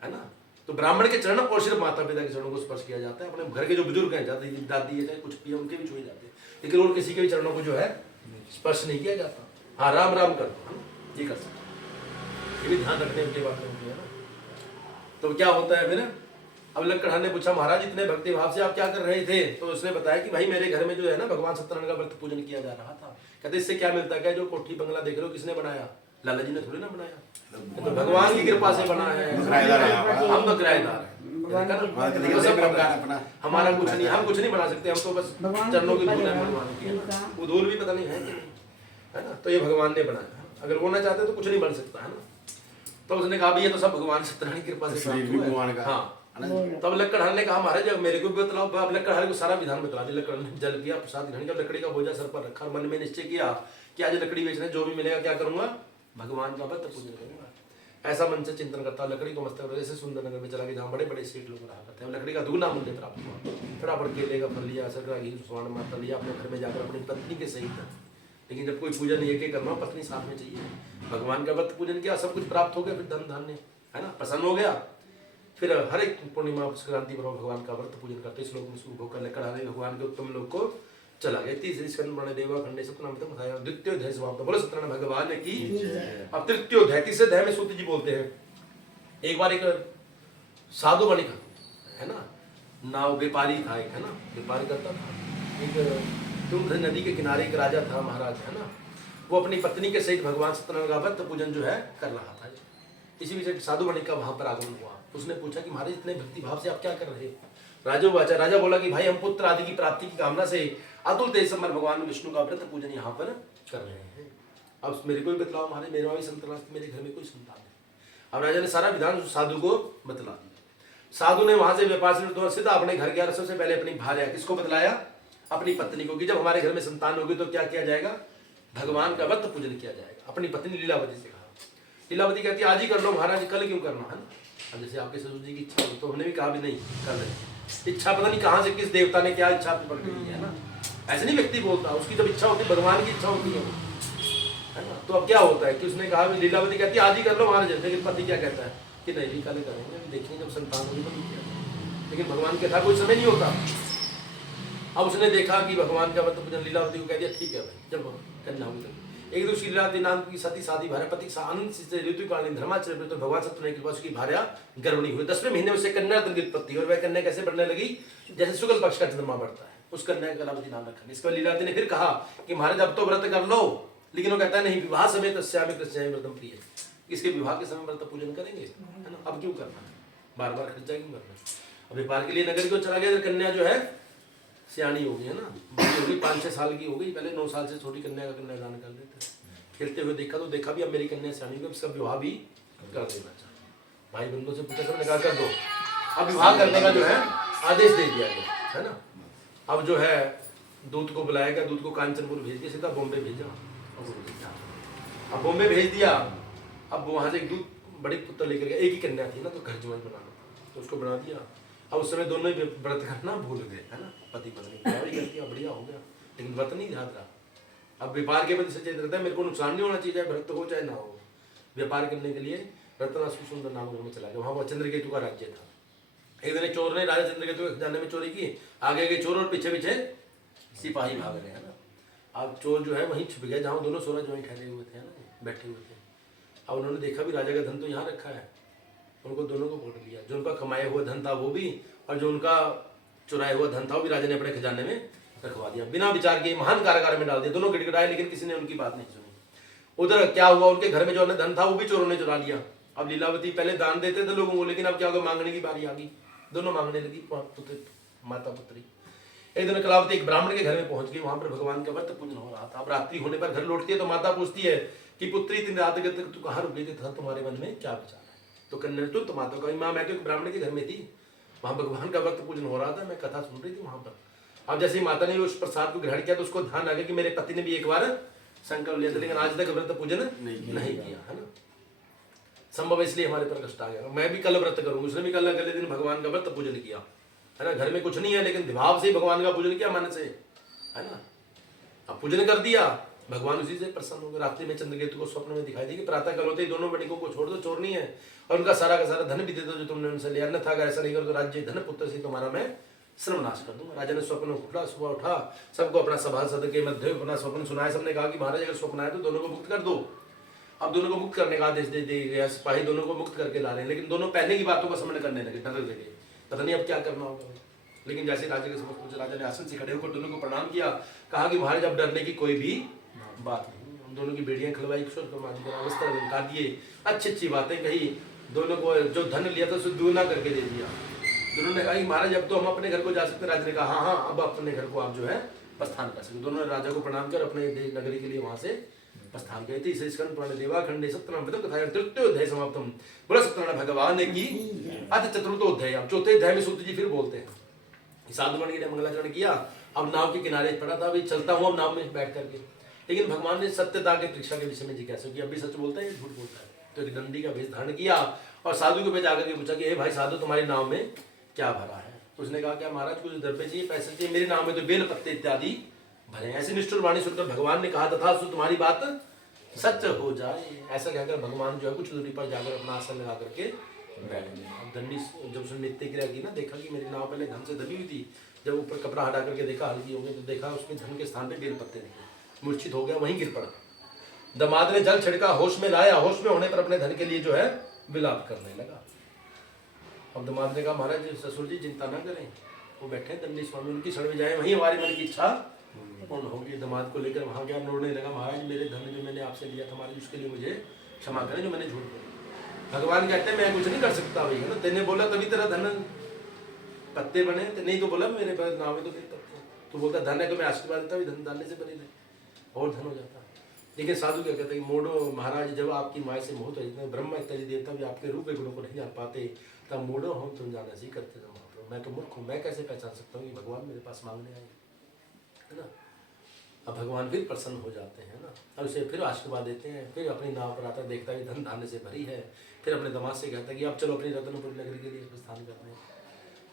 है ना। तो ब्राह्मण के चरण और सिर्फ माता पिता के चरणों को स्पर्श किया जाता है। अपने घर के जो बुजुर्ग हैं, दादी दादी है, चाहे कुछ भी है, उनके भी छुए जाते हैं, लेकिन और किसी के भी चरणों को जो है स्पर्श नहीं किया जाता। हाँ, राम राम कर ये कर सकते, ये भी ध्यान रखने की बात होती है ना। तो क्या होता है फिर, अब लक्कड़हार ने पूछा महाराज इतने भक्ति भाव से आप क्या कर रहे थे? तो उसने बताया कि भाई मेरे घर में जो है ना भगवान सत्यनारायण का व्रत पूजन किया जा रहा था। कहते इससे क्या मिलता है, जो कोठी बंगला देख रहे हो किसने बनाया? लाला जी ने थोड़ी ना बनाया, तो भगवान की कृपा से बना है। हम तो किराएदार हैं, हमारा कुछ नहीं, हम कुछ नहीं बना सकते, हम तो बस चरणों की धूल है भगवान की, वो धूल भी पता नहीं है कि नहीं, है ना। तो ये भगवान ने बनाया, अगर वो ना चाहते तो कुछ नहीं बन सकता, है ना। तो उसने कहा ये तो सब भगवान सत्यनारायण की कृपा से प्राप्त हुआ है। हाँ, तब लक्कड़हार ने कहा महाराज अब मेरे को भी बतलाओ। अब लक्कड़हार को सारा विधान बतला दिया। लक्कड़हार ने जल किया, प्रसाद ग्रहण किया, लकड़ी का बोझा सर पर रखा, मन में निश्चय किया कि आज लकड़ी बेचने जो भी मिलेगा क्या करूंगा, भगवान का व्रत पूजन करूंगा। ऐसा मन से चिंतन करता, लकड़ी को मस्तक ऐसे सुंदर नगर में चला गया जहाँ बड़े बड़े सेठ लोग रहा करते हैं। लकड़ी का दुगना मूल्य प्राप्त हुआ। फटाफट केले का फल लिया, सरकरा घी स्वर्ण माता लिया, अपने घर में जाकर अपनी पत्नी के सहित। लेकिन जब कोई पूजन एक करना, पत्नी साथ में चाहिए। भगवान का व्रत पूजन किया, सब कुछ प्राप्त हो गया, फिर धन धान्य, है ना, प्रसन्न हो गया। फिर हर एक पूर्णिमा संक्रांति पर भगवान का व्रत पूजन करते, इस लोक में शुभ होकर लक्कड़हारे भगवान के उत्तम लोक को चला गया। तीसरी स्कंद बड़े देवा खंडे सप्तनाम बताया, द्वितीय अध्याय समाप्त। बोलो सत्यनारायण भगवान की। अब तृतीय अध्याय, तीसरे अध्याय में सूत जी बोलते हैं, एक बार एक साधु बनिक है ना, नाव व्यापारी था एक, है ना, व्यापार करता था। एक तुंगभद्रा नदी के किनारे एक राजा था, महाराज, है ना। वो अपनी पत्नी के सहित भगवान सत्यनारायण का व्रत पूजन जो है कर रहा था। इसी विषय साधु बनिक का वहां पर आगमन हुआ। उसने पूछा कि महाराज इतने भक्ति भाव से आप क्या कर रहे हैं? राजा बोला कि भाई हम पुत्र आदि की प्राप्ति की कामना से अतुल तेज संपन्न भगवान विष्णु का व्रत पूजन यहाँ पर कर रहे हैं। अब मेरे को भी बतलाओ महाराज, मेरे भी संतान, मेरे घर में कोई संतान है। अब राजा ने सारा विधान साधु को बतला दिया। साधु ने वहां से व्यापार से सीधा अपने घर गया। सबसे पहले अपनी भार्या, किसको बतलाया? अपनी पत्नी को, कि जब हमारे घर में संतान होगी तो क्या किया जाएगा? भगवान का व्रत पूजन किया जाएगा। अपनी पत्नी लीलावती से कहा। लीलावती कहती आज ही कर लो महाराज, कल क्यों करना, है ना। अब जैसे आपके ससुर जी की इच्छा हो तो हमने भी कहा भी नहीं कर रहे। इच्छा पता नहीं कहाँ से किस देवता ने क्या इच्छा प्रकट की है ना। ऐसे नहीं व्यक्ति बोलता, उसकी जब इच्छा होती है, भगवान की इच्छा होती है ना। तो अब क्या होता है कि उसने कहा, लीलावती कहती है आज ही कर लो महाराज। लेकिन पति क्या कहता है कि नहीं भी कल करेंगे, देखेंगे जब संतान होगी तो किया। लेकिन भगवान के था कोई समय नहीं होता। अब उसने देखा कि भगवान का व्रत पूजन, लीलावती को कह दिया ठीक है भाई, जब कन्या होगी तो। एक दूसरी लीलावती नाम की सती साधी भार्या पति आनंद से ऋतुकालीन धर्माचर्य तो भगवान सत्यनारायण के पास उसकी भार्या गर्भिणी हुई। 10वें महीने में उसे कन्या की उत्पत्ति, और वह कन्या कैसे बढ़ने लगी? जैसे शुक्ल पक्ष का चंद्रमा बढ़ता है, उस कन्या का लीलावती नाम रखा। इसके बाद लीलावती ने फिर कहा कि महाराज अब तो व्रत कर लो। लेकिन वो कहता है नहीं, विवाह समय तस्यामि कृष्णामि व्रतम प्रिय, इसके विवाह के समय व्रत पूजन करेंगे, है ना। अब क्यों करना है, बार बार खर्चा क्यों करना है। अब व्यापार के लिए नगर क्यों चला गया? कन्या जो है सियानी हो गई है ना, बड़ी हो गई, 5-6 साल की हो गई। पहले 9 साल से छोटी कन्या का कन्यादान कर देते, खेलते हुए देखा तो देखा भी अब मेरी कन्या सियानी हो गई, इसका विवाह भी कर देना चाहिए। भाई बंधुओं से पूछा, सब निकाह कर दो। अब विवाह करने का जो है आदेश दे दिया गया है ना। अब जो है दूत को बुलाया गया, दूत को कांचनपुर भेज दिया, सीधा बॉम्बे भेजा। अब बॉम्बे भेज दिया। अब वहाँ से एक दूत बड़ी पुत्र लेकर गया, एक ही कन्या थी ना, तो घर जमाई बनाना था, तो उसको बना दिया। अब उस समय दोनों ही व्रत करना भूल गए है ना, पति पत्नी कर दिया, बढ़िया हो गया, लेकिन व्रत नहीं ध्यान रहा। अब व्यापार के वजह से चेत रहता है, मेरे को नुकसान नहीं होना चाहिए, चाहे व्रत हो चाहे ना हो। व्यापार करने के लिए रत्ना सुंदर नाम में चला गया, वहाँ पर चंद्रकेतु का राज्य था। एक दिन चोर ने राजा चंद्रकेतु के खजाने में चोरी की, आगे के चोर और पीछे पीछे सिपाही भाग रहे हैं ना। अब चोर जो है वहीं छुप गया जहाँ दोनों सोना जो ठहरे हुए थे ना, बैठे हुए थे। अब उन्होंने देखा भी राजा का धन तो यहाँ रखा है, उनको दोनों को पकड़ लिया। जो उनका कमाया हुआ धन था वो भी, और जो उनका चुराया हुआ धन था वो भी राजा ने अपने खजाने में रखवा दिया। बिना विचार के महान कारागार में डाल दिया। दोनों गिड़गिड़ाए, लेकिन किसी ने उनकी बात नहीं सुनी। उधर क्या हुआ, उनके घर में जो धन था वो भी चोरों ने चुरा लिया। अब लीलावती पहले दान देते थे लोगों को, लेकिन अब क्या होगा, मांगने की बारी आ गई। दोनों मांगने लगी, माता पुत्री। एक दिन कलावती एक ब्राह्मण के घर में पहुंच गई, वहां पर भगवान का व्रत पूजन हो रहा था। अब रात्रि होने पर घर लौटती है तो माता पूछती है कि पुत्री 3 रात तक तू कहाँ रुक गई थी, तुम्हारे मन में क्या विचार है? तो कन्या ने तुरंत माता को, माँ मैं तो एक ब्राह्मण के घर में थी, वहां भगवान का व्रत पूजन हो रहा था, मैं कथा सुन रही थी वहां पर। अब जैसे ही माता ने उस प्रसाद को ग्रहण किया तो उसको ध्यान आ गया कि मेरे पति ने भी एक बार संकल्प लिया था, लेकिन आज तक व्रत पूजन नहीं किया है ना। संभव इसलिए हमारे पर कष्ट आ गया। मैं भी कल व्रत करूंगा, उसने भी कल अगले दिन भगवान का व्रत पूजन किया है ना। घर में कुछ नहीं है, लेकिन भाव से भगवान का पूजन किया, मन से है ना। अब पूजन कर दिया, भगवान उसी से प्रसन्न हो गए। रात्रि में चंद्रकेतु को स्वप्न में दिखाई दी कि प्रातः काल होते ही दोनों वणिकों को छोड़ दो, चोर नहीं है, और उनका सारा का सारा धन भी दे दो जो तुमने उनसे लिया, अन्यथा अगर ऐसा नहीं करो तो राज्य धन पुत्र से तुम्हारा मैं सर्वनाश कर दूंगा। राजा ने स्वप्न उठा, सुबह उठा, सबको अपना सभासद के मध्य अपना स्वप्न सुनाया। सबने कहा कि महाराज अगर स्वप्न आए तो दोनों को मुक्त कर दो। अब दोनों को मुक्त करने का आदेश दे दिया, सिपाही दोनों को मुक्त करके ला रहे हैं, लेकिन दोनों पहले की बातों का स्मरण करने लगे, डर लगे, पता नहीं अब क्या करना होगा। लेकिन जैसे राजा के समझ पहुंचे, राजा ने आसन से खड़े होकर दोनों को प्रणाम किया, कहा कि महाराज अब डरने की कोई भी बात नहीं। हम दोनों की बेड़ियां खिलवाई, वस्त्र उठा दिए, अच्छी अच्छी बातें कही, दोनों को जो धन लिया था उसे दुगना करके दे दिया। दोनों ने कहा कि महाराज अब तो हम अपने घर को जा सकते हैं। राजा ने कहा हाँ हाँ, अब अपने घर को आप जो है प्रस्थान कर सकते। दोनों ने राजा को प्रणाम कर अपने नगरी के लिए वहां से प्रस्थान गए थे। इसे स्कंद पुराण देवाखंडे सत्यनारायण कथा तृतीयोध्याय समाप्तम। बोला सत्यनारायण भगवान की अथ चतुर्थोध्याय। अब चौथे अध्याय में सूत जी फिर बोलते हैं, साधुगण के लिए मंगलाचरण किया, अब नाव के किनारे पड़ा था, अभी चलता हूँ अब नाव में बैठ करके। लेकिन भगवान ने सत्यता के परीक्षा के विषय में जिज्ञासा की, अभी सच बोलता है झूठ बोलता है। तो एक दंडी का वेश धारण किया और साधु के पे जाकर के पूछा कि हे भाई साधु, तुम्हारी नाव में क्या भरा है? उसने कहा क्या महाराज कुछ द्रव्य चाहिए, पैसे चाहिए, मेरे नाव में तो बेल पत्ते इत्यादि भरे। ऐसी निष्ठुर वाणी सुनकर भगवान ने कहा तथा तुम्हारी बात सच हो जाए। ऐसा कहकर भगवान जो है कुछ दूरी पर जाकर अपना आसन लगा करके बैठ गए। दंडी जब उसने नित्य क्रिया की ना, देखा कि मेरी नाव पहले धन से दबी हुई थी, जब ऊपर कपड़ा हटा करके देखा हल्की हो गई, तो देखा उसमें धन के स्थान पे बेल पत्ते निकले, मूर्छित हो गया, वहीं गिर पड़ा। दामाद ने जल छिड़का, होश में लाया, होश में होने पर अपने धन के लिए जो है विलाप करने लगा। अब दामाद ने कहा महाराज ससुर जी चिंता ना करें, वो बैठे दंडी स्वामी, उनकी शरण में जाए, वहीं हमारी मन की इच्छा पूर्ण होगी। दामाद को लेकर वहां गया, रोने लगा, महाराज मेरे धन जो मैंने आपसे लिया था महाराज, उसके लिए मुझे क्षमा करें जो मैंने झूठ बोला। भगवान कहते हैं मैं कुछ नहीं कर सकता भाई, है ना, तेने बोला तभी तेरा धन पत्ते बने, नहीं तो बोला मेरे नाम में तो फिर तो बोलता धन है तो मैं आशीर्वाद देता, धन डालने से बने और धन हो जाता। लेकिन साधु क्या कहते हैं, मोड़ो महाराज जब आपकी माया से मोह तो ब्रह्मा इत्यादि देवता भी आपके रूप गुणों को नहीं जान पाते, तब मोड़ो हम तुम जाना सी करते थे। मैं तो मूर्ख हूँ, मैं कैसे पहचान सकता हूँ कि भगवान मेरे पास मांगने आए, है ना। अब भगवान फिर प्रसन्न हो जाते हैं ना, और उसे फिर आशीर्वाद देते हैं। फिर अपनी नाव पर आता है, देखता है धन धान्य से भरी है। फिर अपने दामाद से कहता है कि अब चलो अपनी रत्नपुर नगरी के लिए प्रस्थान करते हैं।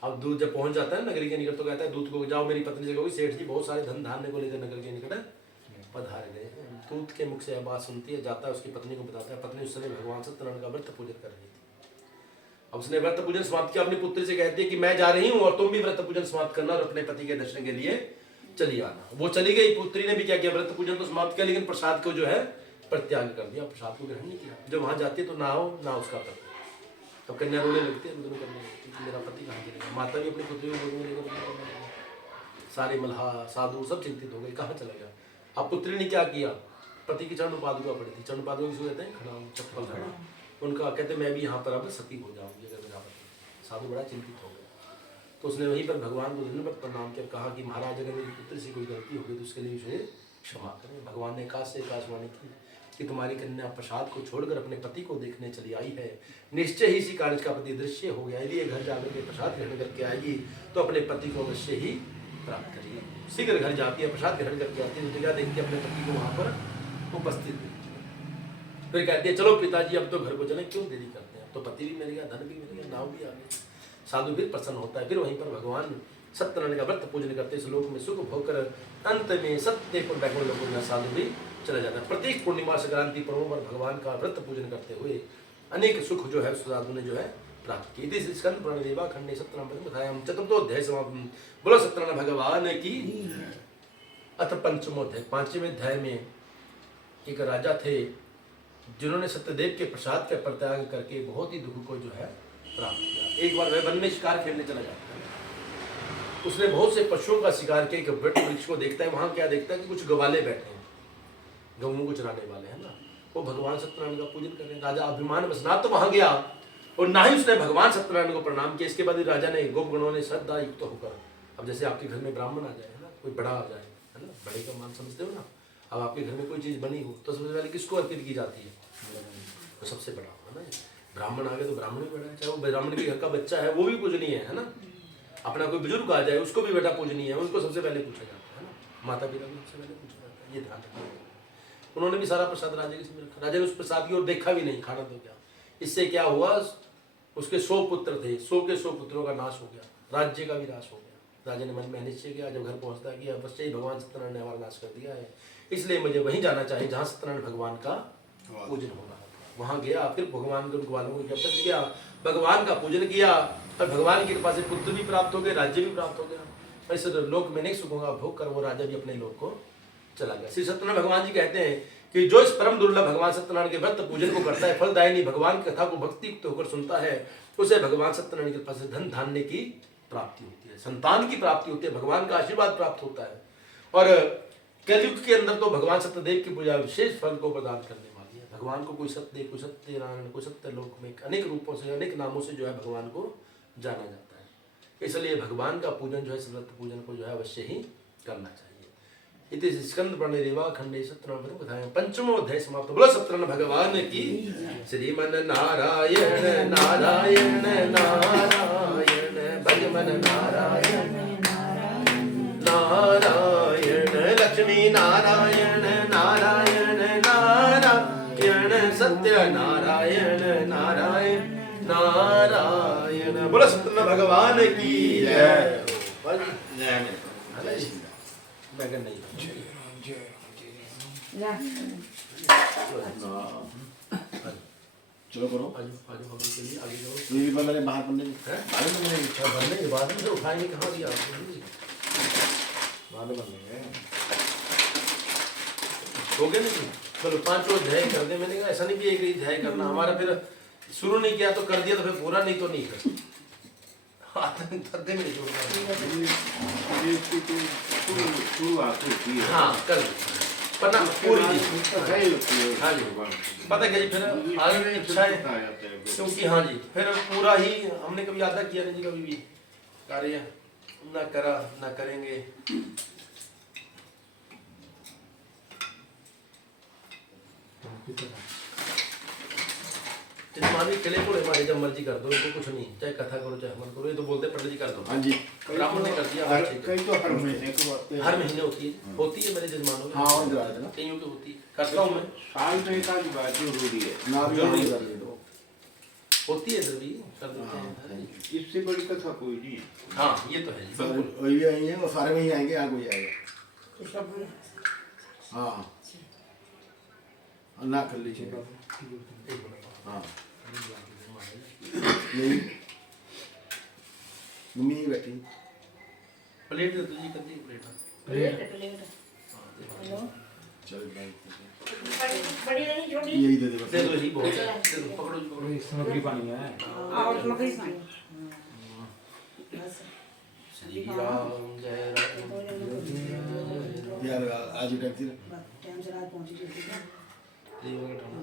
अब दूत जब पहुंच जाता है नगरी के निकट, तो कहता है दूत को जाओ मेरी पत्नी से कहो सेठ जी बहुत सारे धन धान्य को लेकर नगर के निकट पधार गए। दूत के मुख से यह बात सुनती है, जाता है उसकी पत्नी को बताता है। पत्नी उस समय भगवान सत्यनारायण का व्रत पूजन कर रही थी। अब उसने व्रत पूजन समाप्त किया, अपनी पुत्री से कहती है कि मैं जा रही हूँ और तुम भी व्रत पूजन समाप्त करना और अपने पति के दर्शन के लिए चली आना। वो चली गई, पुत्री ने भी क्या किया, व्रत पूजन तो समाप्त किया, लेकिन प्रसाद को जो है प्रत्याग कर दिया, प्रसाद को ग्रहण नहीं किया। जब वहां जाती है तो ना हो ना उसका पति, तो कन्या रोने लगती है, करने लगती है, मेरा पति कहाँ चलेगा। माता भी अपनी पुत्री को गोद में लेकर, सारे मल्हा साधु सब चिंतित हो गए, कहाँ चला गया। अब पुत्री ने क्या किया, पति की चरण पादुका पड़ी थी, चरण पादुका किसको कहते हैं, खड़ा चप्पल खड़ा, उनका कहते मैं भी यहाँ पर अब सती हो जाऊंगी अगर मेरा पति। साधु बड़ा चिंतित हो गया। तो उसने वहीं पर भगवान को धन्यवाद प्रणाम किया, कहा कि महाराज अगर मेरे पुत्र से कोई गलती हो गई तो उसके लिए उसे क्षमा करें। भगवान ने आकाश से आकाशवाणी की कि तुम्हारी कन्या प्रसाद को छोड़कर अपने पति को देखने चली आई है, निश्चय ही इसी कार्य का पति दृश्य हो गया, यदि ये घर जाकर के प्रसाद ग्रहण करके आएगी तो अपने पति को अवश्य ही प्राप्त करेगी। शीघ्र घर जाती है, प्रसाद ग्रहण करके आती है, जगह देखती है अपने पति को वहाँ पर उपस्थित देखती है। फिर कहती है चलो पिताजी अब तो घर को चलें, क्यों देरी करते हैं, अब तो पति भी मिल गया, धन भी मिल गया, नाव भी आ गई। साधु फिर प्रसन्न होता है। फिर वहीं पर भगवान सत्यनारायण का व्रत पूजन करते इस लोक में सुख भोग कर अंत में सत्य पर बैकुंठ लोक में साधु भी चला जाता है। प्रत्येक पूर्णिमा संक्रांति पर्वों पर भगवान का व्रत पूजन करते हुए अनेक सुख जो है साधु ने जो है प्राप्त की। इस स्कंद पुराण देवा खंडे सत्यनारायण बताया चतुर्थोध्याय समाप्त। बोलो सत्यनारायण भगवान की। अथ पंचमोध्याय, पांचवें अध्याय में एक राजा थे जिन्होंने सत्यदेव के प्रसाद का परित्याग करके बहुत ही दुख को जो है प्राप्त किया। एक बार वह वन में शिकार खेलने चला जाता है, उसने बहुत से पशुओं का शिकार किया। एक वट वृक्ष को देखता है, वहां क्या देखता है कि कुछ गवाले बैठे हैं, गऊओं को चराने वाले हैं ना, वो भगवान सत्यनारायण का पूजन कर रहे हैं। राजा अभिमान वशनात तो वहां गया और ना ही उसने भगवान सत्यनारायण को प्रणाम किया। इसके बाद राजा ने गोपगणों ने श्रद्धा युक्त होकर, अब जैसे आपके घर में ब्राह्मण आ जाए है ना, कोई बड़ा आ जाए है ना, बड़े का मान समझते हो ना, अब आपके घर में कोई चीज बनी हो तो सबसे पहले किसको अर्पित की जाती है, तो सबसे बड़ा है ना। ब्राह्मण आ गए तो ब्राह्मण भी बड़ा है, चाहे वो ब्राह्मण के घर का बच्चा है वो भी पूजनीय है ना। अपना कोई बुजुर्ग आ जाए उसको भी बेटा पूजनीय है, उनको सबसे पहले पूछा जाता है ना, माता पिता को सबसे पहले पूछा जाता है, ये ध्यान रखना। उन्होंने भी सारा प्रसाद राजा के सामने रखा। राजा ने उस प्रसाद की ओर देखा भी नहीं, खाना तो क्या। इससे क्या हुआ, उसके 100 पुत्र थे, 100 के 100 पुत्रों का नाश हो गया, राज्य का भी नाश हो गया। राजा ने मन में निश्चय किया, जब घर पहुंचता है कि अवश्य ही भगवान सत्यनारायण ने हमारा नाश कर दिया है, इसलिए मुझे वहीं जाना चाहिए जहाँ सत्यनारायण भगवान का पूजन होगा। वहां गया, फिर भगवान के वालों को जब तक किया, भगवान का पूजन किया और भगवान की कृपा से पुत्र भी प्राप्त हो गए, राज्य भी प्राप्त हो गया। इस लोक में नहीं सुखों का भोग कर वो राजा भी अपने लोक को चला गया। श्री सत्यनारायण भगवान जी कहते हैं कि जो इस परम दुर्लभ भगवान सत्यनारायण के व्रत पूजन को करता है, फलदायिनी भगवान की कथा को भक्ति युक्त होकर सुनता है, उसे भगवान सत्यनारायण की कृपा से धन धान्य की प्राप्ति होती है, संतान की प्राप्ति होती है, भगवान का आशीर्वाद प्राप्त होता है। और कलयुग के अंदर तो भगवान सत्यदेव की पूजा विशेष फल को प्रदान करने वाली है। भगवान को कोई सत्यदेव, कोई सत्यनारायण, कोई सत्य लोक में अनेक रूपों से, अनेक नामों से जो है भगवान को जाना जाता है। इसलिए भगवान का पूजन जो है, व्रत पूजन को जो है अवश्य ही करना चाहिए। इति स्कंद पुराण रेवा खंडे सत्यनारायण कथाएं पंचमो अध्याय समाप्त। बोलो सत्यनारायण भगवान की। श्रीमन नारायण नारायण नारायण भजमन नारायण नारायण लक्ष्मी नारायण नारायण नारायण सत्य नारायण नारायण नारायण। बोलो सत्यनारायण भगवान की जय। बैगन नहीं चलो करो, आजू हम के लिए आगे जाओ। ये भी मैंने बाहर बनने भरने के बाद में उठाएंगे कहाँ दिया बाद में बनने हो गया नहीं। चलो 5 अध्याय कर दे। मैंने कहा ऐसा नहीं कि एक ही अध्याय करना, हमारा फिर शुरू नहीं किया तो कर दिया तो फिर पूरा नहीं तो नहीं कर में हाँ कर पर ना पूरी हाँ जी पता क्या जी, फिर आगे इच्छा है क्योंकि हाँ जी फिर पूरा ही हमने कभी याद किया नहीं जी, कभी भी कार्य ना करा ना करेंगे। जजमानी किले को हमारे जब मर्जी कर दो, इनको कुछ नहीं, चाहे कथा करो चाहे हवन करो, ये तो बोलते पंडित जी कर दो। हाँ जी ब्राह्मण ने कर दिया, कई तो हर महीने होती है मेरे जजमानों में। हाँ ना कईयों की होती है, करता हूँ मैं। साल में एक आध बार जरूरी है ना भी जरूरी कर दो, होती है इधर भी कर देते हैं। इससे बड़ी कथा कोई नहीं है। हाँ ये तो है जी, बिल्कुल। वही आएंगे और सारे में ही आएंगे, यहाँ कोई आएगा। हाँ ना कर लीजिए। हाँ नहीं मम्मी ही बैठी प्लेट दे दो जी, कर दी प्लेट। हेलो चल बड़ी नहीं छोटी यही दे दे बस। दे दो जी, बहुत है। दे दो, पकड़ो जी, पकड़ो। सामग्री पानी है और मकई पानी बस श्री राम जय राम। यार आज टाइम से टाइम से रात पहुंची थी, ठीक है ये हो गया ठंडा।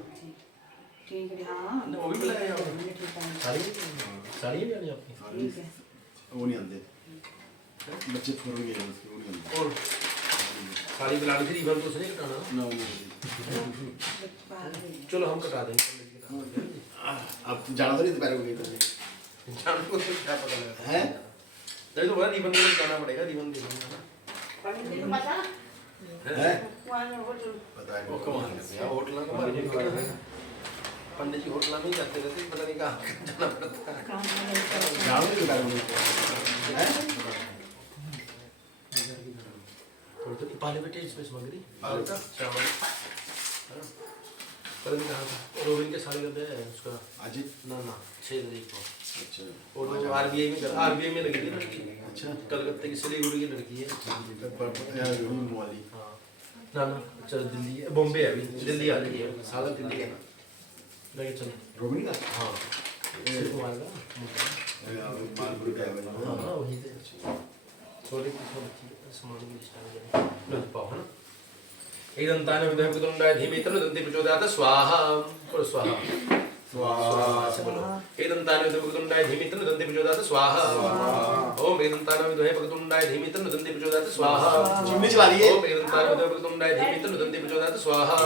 ठीक है। हाँ वो भी बुलाया ठीक है साड़ी साड़ी भी आनी आपकी। ठीक है। वो नहीं आते। बच्चे फोड़ गए उसके उड़ गए और साड़ी ब्लाउज की रिबन तो उसने कटाना नो चलो हम कटा देंगे अब जाना तो नहीं दोपहर को गई जान को तो क्या पता लगा है नहीं तो बोला रिबन को कटाना पड़ेगा रिबन है वहाँ होटल पता है वो कमाल है यार होटल का मार पंडित जी होटल में ही जाते रहते पता नहीं कहाँ जाना पड़ता है जाना नहीं दोपहर को है तो पाले बेटे इसमें सामग्री पाले का चावल कल भी कहा था रोबिन के साड़ी का ब्याह है उसका आज ना 6 तारीख को अच्छा और वो आरबीआई में लगी थी लड़की अच्छा कलकत्ते की सिलीगुड़ी की लड़की है यार रूम वाली हाँ ना अच्छा दिल्ली है बॉम्बे है अभी दिल्ली आ रही है साला दिल्ली है ना लेके चलो रोमिनी का हाँ शिव कुमार का मालपुर का है हाँ वही थे थोड़ी सामान की लिस्ट आ गई लो पाओ है ना एकदंतान विदुंडाय धीमे तन्नोदन्ति प्रचोदयात् स्वाहा और स्वाहा स्वाहा से बोलो एकदंतान विदुंडाय धीमे तन्नोदन्ति प्रचोदयात् स्वाहा ओम एकदंतान विदुंडाय धीमे तन्नोदन्ति प्रचोदयात् स्वाहा चिमनी चला रही है ओम एकदंतान विदुंडाय धीमे तन्नोदन्ति प्रचोदयात् स्वाहा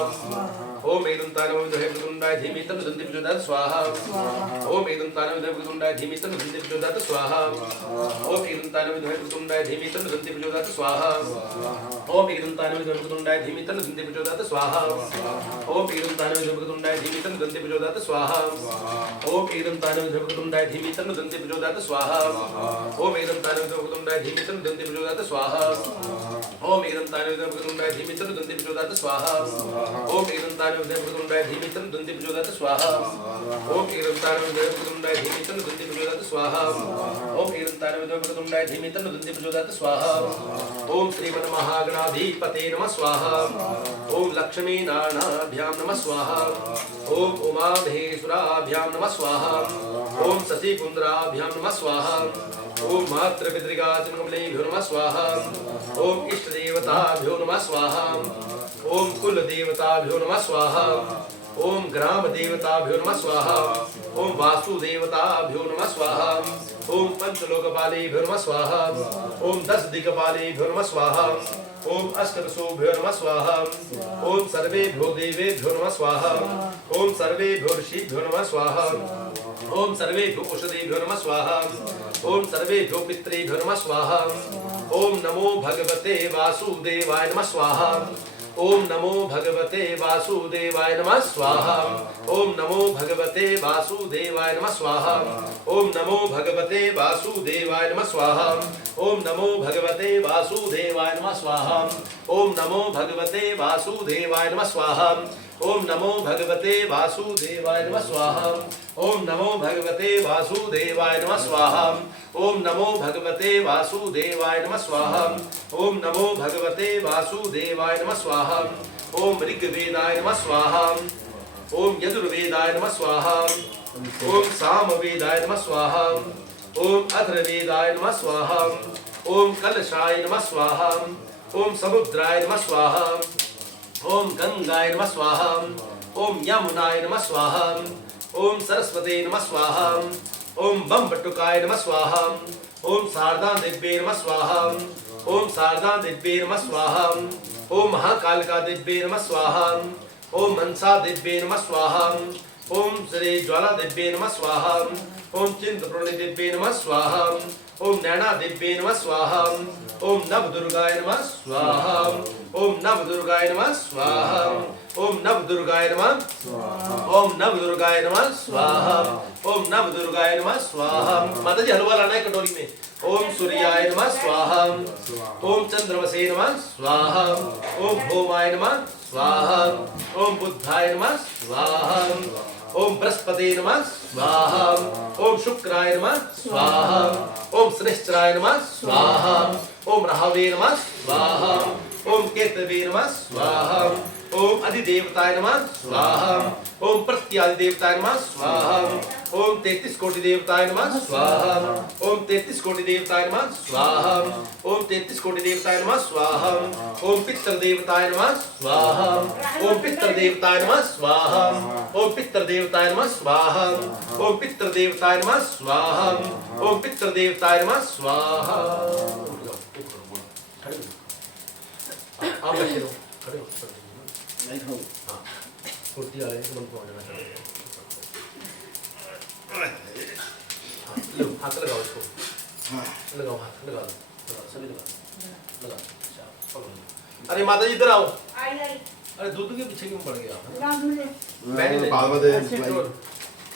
ओम एकदंतान विदुंडाय धीमे तन्नोदन्ति प्रचोदयात् स्वाहा ओम एकदंतान विदुंडाय धीमे तन्नोदन्ति प्रचोदयात् स्वाहा ओम एकदंतान विदुंडाय धीमे तन्नोदन्ति प्रचोदयात् स्वाहा ओम एकदंतान विदुंडाय धीमे तन्नोदन्ति प्रचोदयात् स्वाहा ओम एकदंतान विदुंडाय धीमे तन्नोदन्ति प्रचोदयात् स्वाहा ओम एकदंतान विदुंडाय धीमे तन्नोदन्ति प्रचोदयात् स्वाहा ओम एकदंतान विदुंडाय धीमे तन्नोदन्ति प्रचोदयात् स्वाहा ओम एकदंतान विदुंडाय धीमे तन्नोदन्ति प्रचोदयात् स्वाहा ओम एकदंतान विदुंडाय धीमे तन्नोदन्ति प्रचोदयात् स्वाहा ओम एकदंतान विदुंडाय धीमे तन्नोदन्ति प्रचोदयात् स्वाहा ओम एकदंतान विदुंडाय धीमे तन्नोदन्ति प्रचोदयात् स्वाहा ओम श्रीमन्महागणाधिपते नमः स्वाहा ओम लक्ष्मी नारायणाभ्यां नमः स्वाहा ओम उमामहेश्वराभ्यां नमः स्वाहा ओम शशिकुंद्राभ्यां नमः स्वाहा ओम मातृपितृगाचनकमलेभ्यो नमः स्वाहा ओम इष्टदेवताभ्यो नमः स्वाहा ओम कुलदेवताभ्यो नमः स्वाहा ओम ग्राम देवताभ्यो नमः स्वाहा ओम वासुदेवताभ्यो नमः स्वाहा ओम पंचलोकपालेभ्यो नमः स्वाहा ओम 10 दिक्पालेभ्यो नमः स्वाहा ओम अष्टवसुभ्यो नमः स्वाहा ओम सर्वेभ्यो देवेभ्यो नमः स्वाहा ओम सर्वेभ्यो ऋषिभ्यो नमः स्वाहा ओम सर्वेभ्यो औषधेभ्यो नमः स्वाहा ओम सर्वेभ्यो पितृभ्यो नमः स्वाहा ओम नमो भगवते वासुदेवाय नमः स्वाहा ओम नमो भगवते वासुदेवाय नमः स्वाहा ओम नमो भगवते वासुदेवाय नमः स्वाहा ओम नमो भगवते वासुदेवाय नमः स्वाहा ओम नमो भगवते वासुदेवाय नमः स्वाहा ओम नमो भगवते वासुदेवाय नमः स्वाहा ओम नमो भगवते वासुदेवाय नमः स्वाहा ओम नमो भगवते वासुदेवाय नमः स्वाहा ओम नमो भगवते वासुदेवाय नमः स्वाहा ओम नमो भगवते वासुदेवाय नमः स्वाहा ओम ऋग्वेदाय नमः स्वाहा ओम यजुर्वेदाय नमः स्वाहा ओम सामवेदाय नमः स्वाहा ओम अथर्ववेदाय नमः स्वाहा ओम कलशाय नमः स्वाहा ओम समुद्राय नमः स्वाहा ओम गंगाय नमः स्वाहा ओम यमुनाय नमः स्वाहा ओम सरस्वती नमः स्वाहा ओम बम बटुकाय नमः स्वाहा ओम शारदा दिव्ये नमः स्वाहा ओम शारदा दिव्ये नमः स्वाहा ओम महाकालिका दिव्ये नमः स्वाहा ओम मनसा दिव्ये नमः स्वाहा ओम श्री ज्वाला दिव्ये नमः स्वाहा ओम चिंतपूर्णि दिव्ये नमः स्वाहा ओम नैना दिव्ये नमः स्वाहा ओम नव दुर्गाय नमः स्वाहा ओम नव दुर्गाय नमः स्वाहा ओम नव दुर्गाय नमः ओम नव दुर्गाय नमः स्वाहा ओम नव दुर्गाय नमः स्वाहा माता जी हलवा लाना है कटोरी में ओम सूर्याय नमः स्वाहा ओम चंद्रमसे नमः स्वाहा ओम भौमाय नमः स्वाहा ओम बुद्धाय नमः स्वाहा ओम बृहस्पति नमः स्वाहा ओम शुक्राय नमः स्वाहा ओम शनिश्चराय नमः स्वाहा ओम राहवे नमः स्वाहा ओम केतवे नमः स्वाहा ओम अधिदेवताय नमः स्वाहा ओम प्रत्यादिदेवताय नमः स्वाहा ओम 33 कोटि देवताय नमः स्वाहा ओम 33 कोटि देवताय नमः स्वाहा ओम 33 कोटि देवताय नमः स्वाहा ओम पितृ देवताय नमः स्वाहा ओम पितृ देवताय नमः स्वाहा ओम पितृ देवताय नमः स्वाहा ओम पितृ देवताय नमः स्वाहा ओम पितृ देवताय नमः स्वाहा। आप बैठे रहो, खड़े हो, नहीं खाओ हाँ कुर्ती वाले मन को आना चाहिए। हाँ, लो हाथ लगाओ इसको, लगाओ हाथ लगाओ, सभी लगाओ। अच्छा, पकड़ो। अरे माता जी इधर आओ। आई आई अरे दूध के पीछे क्यों पड़ गया? राम दूल्हे मैंने बाबा दे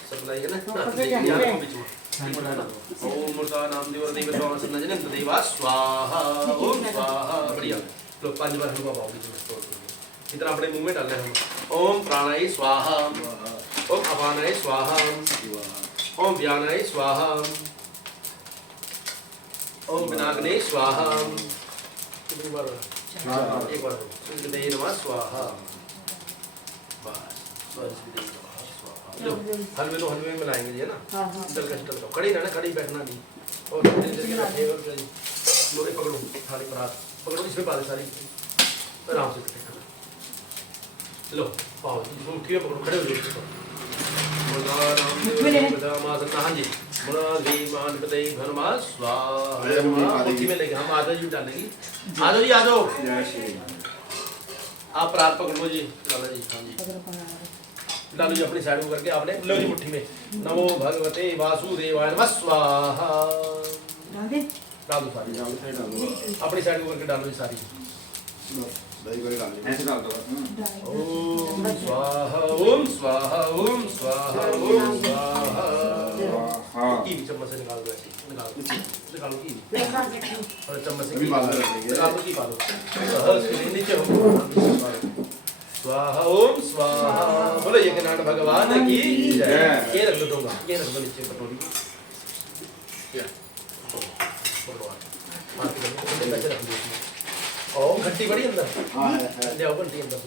सप्लाई है ना, यहाँ बीच में। ओम मूर्ता नाम देवर देव स्वाहा सन्नजन देवा स्वाहा ओम स्वाहा। बढ़िया, लो 5 बार हलवा पाओ बीच में। इतना अपने मुंह में डालना है हम। ओम प्राणाय स्वाहा ओम अपानाय स्वाहा ओम व्यानाय स्वाहा ओम विनाग्ने स्वाहा। कितनी बार? एक बार। सूर्यदेव नमः स्वाहा। बस सूर्यदेव नमः स्वाहा। लो हलवे में मिलाएंगे ये ना। चल का खड़ी रहना, खड़ी बैठना नहीं। और धीरे धीरे बैठे और लोहे पकड़ो, थाली पर हाथ पकड़ो, इसमें पा दे सारी, आराम से बैठे। लो पाओ मुट्ठी में पकड़ो, खड़े हो जाओ। हाँ जी, मुरादेवानपते धर्मा स्वाहा। मुट्ठी में लेके हम आधा जी डालेंगे। आ जाओ जी, आ जाओ। आप रात पकड़ लो जी, लाला जी। हाँ जी डालो जी अपनी साइड में करके आपने लो जी मुट्ठी में। नमो भगवते वासुदेवाय नमः स्वाहा। डाल दो सारी, अपनी साइड में करके डालो जी सारी। दही बड़े डाल ऐसे डाल दो। ओम स्वाहा ओम स्वाहा ओम स्वाहा ओम स्वाहा। की भी चम्मच से निकाल दो, ऐसे निकालो की भी। और चम्मच से की निकाल दो, की पा दो नीचे हो। स्वाहा ओम स्वाहा। बोलो यज्ञनाथ भगवान की जय। ये रख दूंगा, ये रख दो नीचे कटोरी। पैसे रख दो। और घंटी बड़ी अंदर, हाँ है ले आओ घंटी अंदर।